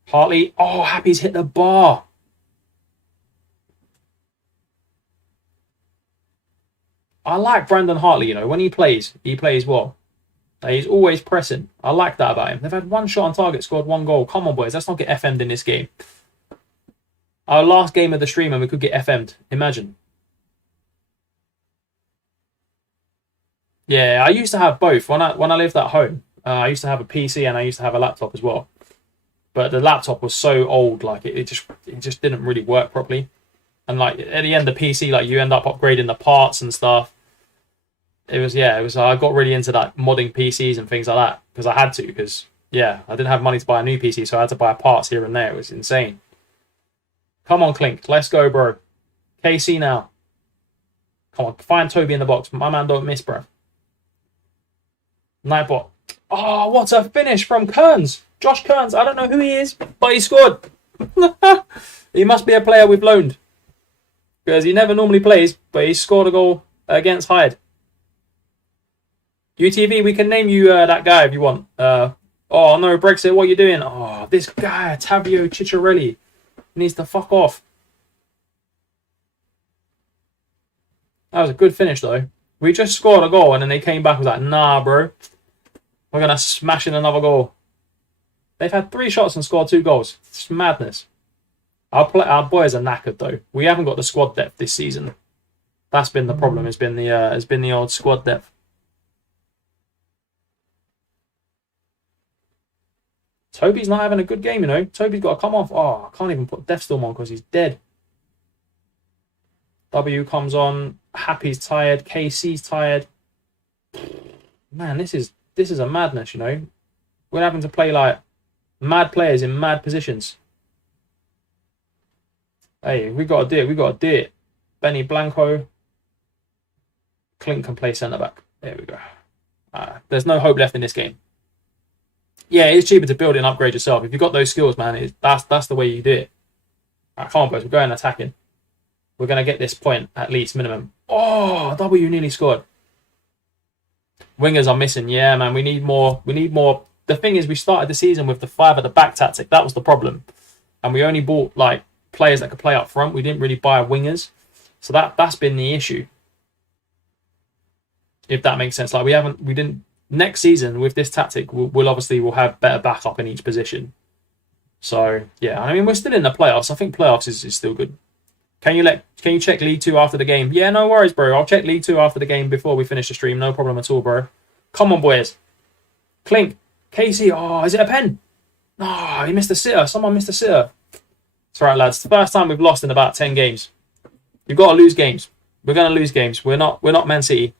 Hartley, oh, Happy's hit the bar. I like Brandon Hartley, you know, when he plays well. He's always pressing. I like that about him. They've had 1 shot on target, scored 1 goal. Come on, boys, let's not get FM'd in this game. Our last game of the stream and we could get FM'd. Imagine. Yeah, I used to have both. When I lived at home, I used to have a PC and I used to have a laptop as well. But the laptop was so old, like it just didn't really work properly. And like at the end, the PC, like you end up upgrading the parts and stuff. It was. I got really into that modding PCs and things like that because I had to. Because I didn't have money to buy a new PC, so I had to buy parts here and there. It was insane. Come on, Clink, let's go, bro. KC now. Come on, find Toby in the box. My man don't miss, bro. Nightbot. Oh, what a finish from Kearns. Josh Kearns. I don't know who he is, but he scored. He must be a player we've loaned because he never normally plays, but he scored a goal against Hyde. UTV, we can name you that guy if you want. Oh no, Brexit, what are you doing? Oh, this guy, Tavio Ciccarelli, needs to fuck off. That was a good finish though. We just scored a goal and then they came back and was like, nah, bro. We're going to smash in another goal. They've had 3 shots and scored 2 goals. It's madness. Our boys are knackered though. We haven't got the squad depth this season. That's been the problem. It's been the old squad depth. Toby's not having a good game, you know. Toby's got to come off. Oh, I can't even put Deathstorm on because he's dead. W comes on. Happy's tired. KC's tired. Man, this is a madness, you know. We're having to play like mad players in mad positions. Hey, we got to do it. Benny Blanco. Clint can play centre back. There we go. There's no hope left in this game. Yeah, it's cheaper to build and upgrade yourself. If you've got those skills, man, that's the way you do it. Right, come on, boys. We're going attacking. We're going to get this point at least, minimum. Oh, W nearly scored. Wingers are missing. Yeah, man, we need more. The thing is, we started the season with the 5 at the back tactic. That was the problem. And we only bought like players that could play up front. We didn't really buy wingers. So that's been the issue. If that makes sense. Like we didn't next season with this tactic, we'll have better backup in each position. So yeah, I mean we're still in the playoffs. I think playoffs is still good. Can you check League 2 after the game? Yeah, no worries, bro. I'll check League 2 after the game before we finish the stream. No problem at all, bro. Come on, boys. Clink. Casey. Oh, is it a pen? No, he missed a sitter. Someone missed a sitter. It's all right, lads. It's the first time we've lost in about 10 games. You've got to lose games. We're going to lose games. We're not Man City.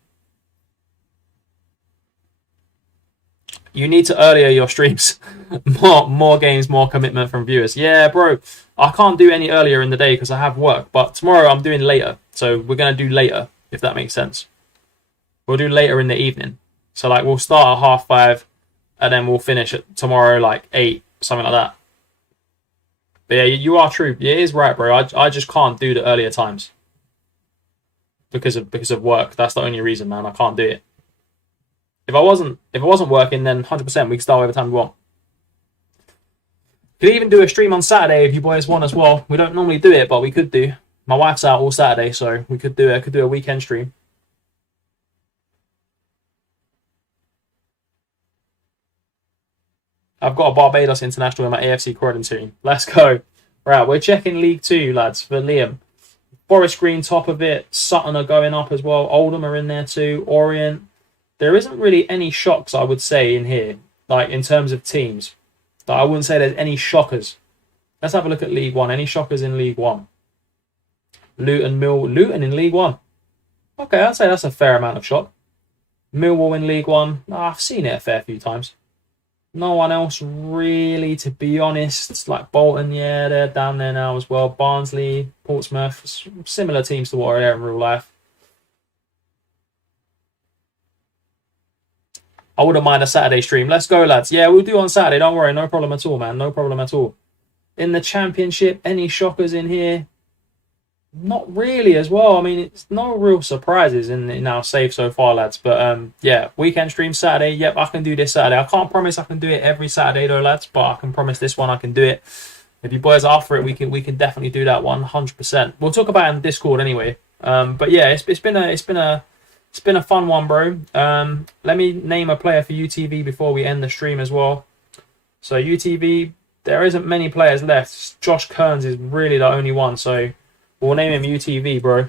You need to earlier your streams. more games, more commitment from viewers. Yeah, bro. I can't do any earlier in the day because I have work. But tomorrow I'm doing later. So we're going to do later, if that makes sense. We'll do later in the evening. So like we'll start at 5:30 and then we'll finish at tomorrow like 8, something like that. But yeah, you are true. Yeah, it is right, bro. I just can't do the earlier times. Because of work. That's the only reason, man. I can't do it. If I wasn't working, then 100% we could start whatever time we want. Could even do a stream on Saturday if you boys want as well. We don't normally do it, but we could do. My wife's out all Saturday, so we could do a weekend stream. I've got a Barbados international in my AFC Croydon team. Let's go. Right, we're checking League 2, lads, for Liam. Forest Green top of it. Sutton are going up as well. Oldham are in there too. Orient. There isn't really any shocks, I would say, in here. like in terms of teams. Like, I wouldn't say there's any shockers. Let's have a look at League One. Any shockers in League One? Luton in League One. Okay, I'd say that's a fair amount of shock. Millwall in League One. Oh, I've seen it a fair few times. No one else really, to be honest. Like Bolton, yeah, they're down there now as well. Barnsley, Portsmouth, similar teams to what are there in real life. I wouldn't mind a Saturday stream. Let's go, lads. Yeah, we'll do on Saturday. Don't worry. No problem at all, man. No problem at all. In the Championship, any shockers in here? Not really as well. I mean, it's no real surprises in our save so far, lads. But yeah, weekend stream Saturday. Yep, I can do this Saturday. I can't promise I can do it every Saturday though, lads. But I can promise this one I can do it. If you boys are for it, we can definitely do that 100%. We'll talk about it in the Discord anyway. But yeah, it's been a fun one, bro. Let me name a player for UTV before we end the stream as well. So UTV, there isn't many players left. Josh Kearns is really the only one. So we'll name him UTV, bro.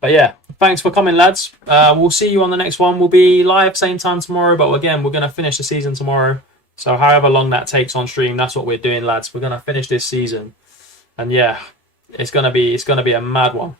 But yeah, thanks for coming, lads. We'll see you on the next one. We'll be live same time tomorrow. But again, we're going to finish the season tomorrow. So however long that takes on stream, that's what we're doing, lads. We're going to finish this season. And yeah, it's going to be a mad one.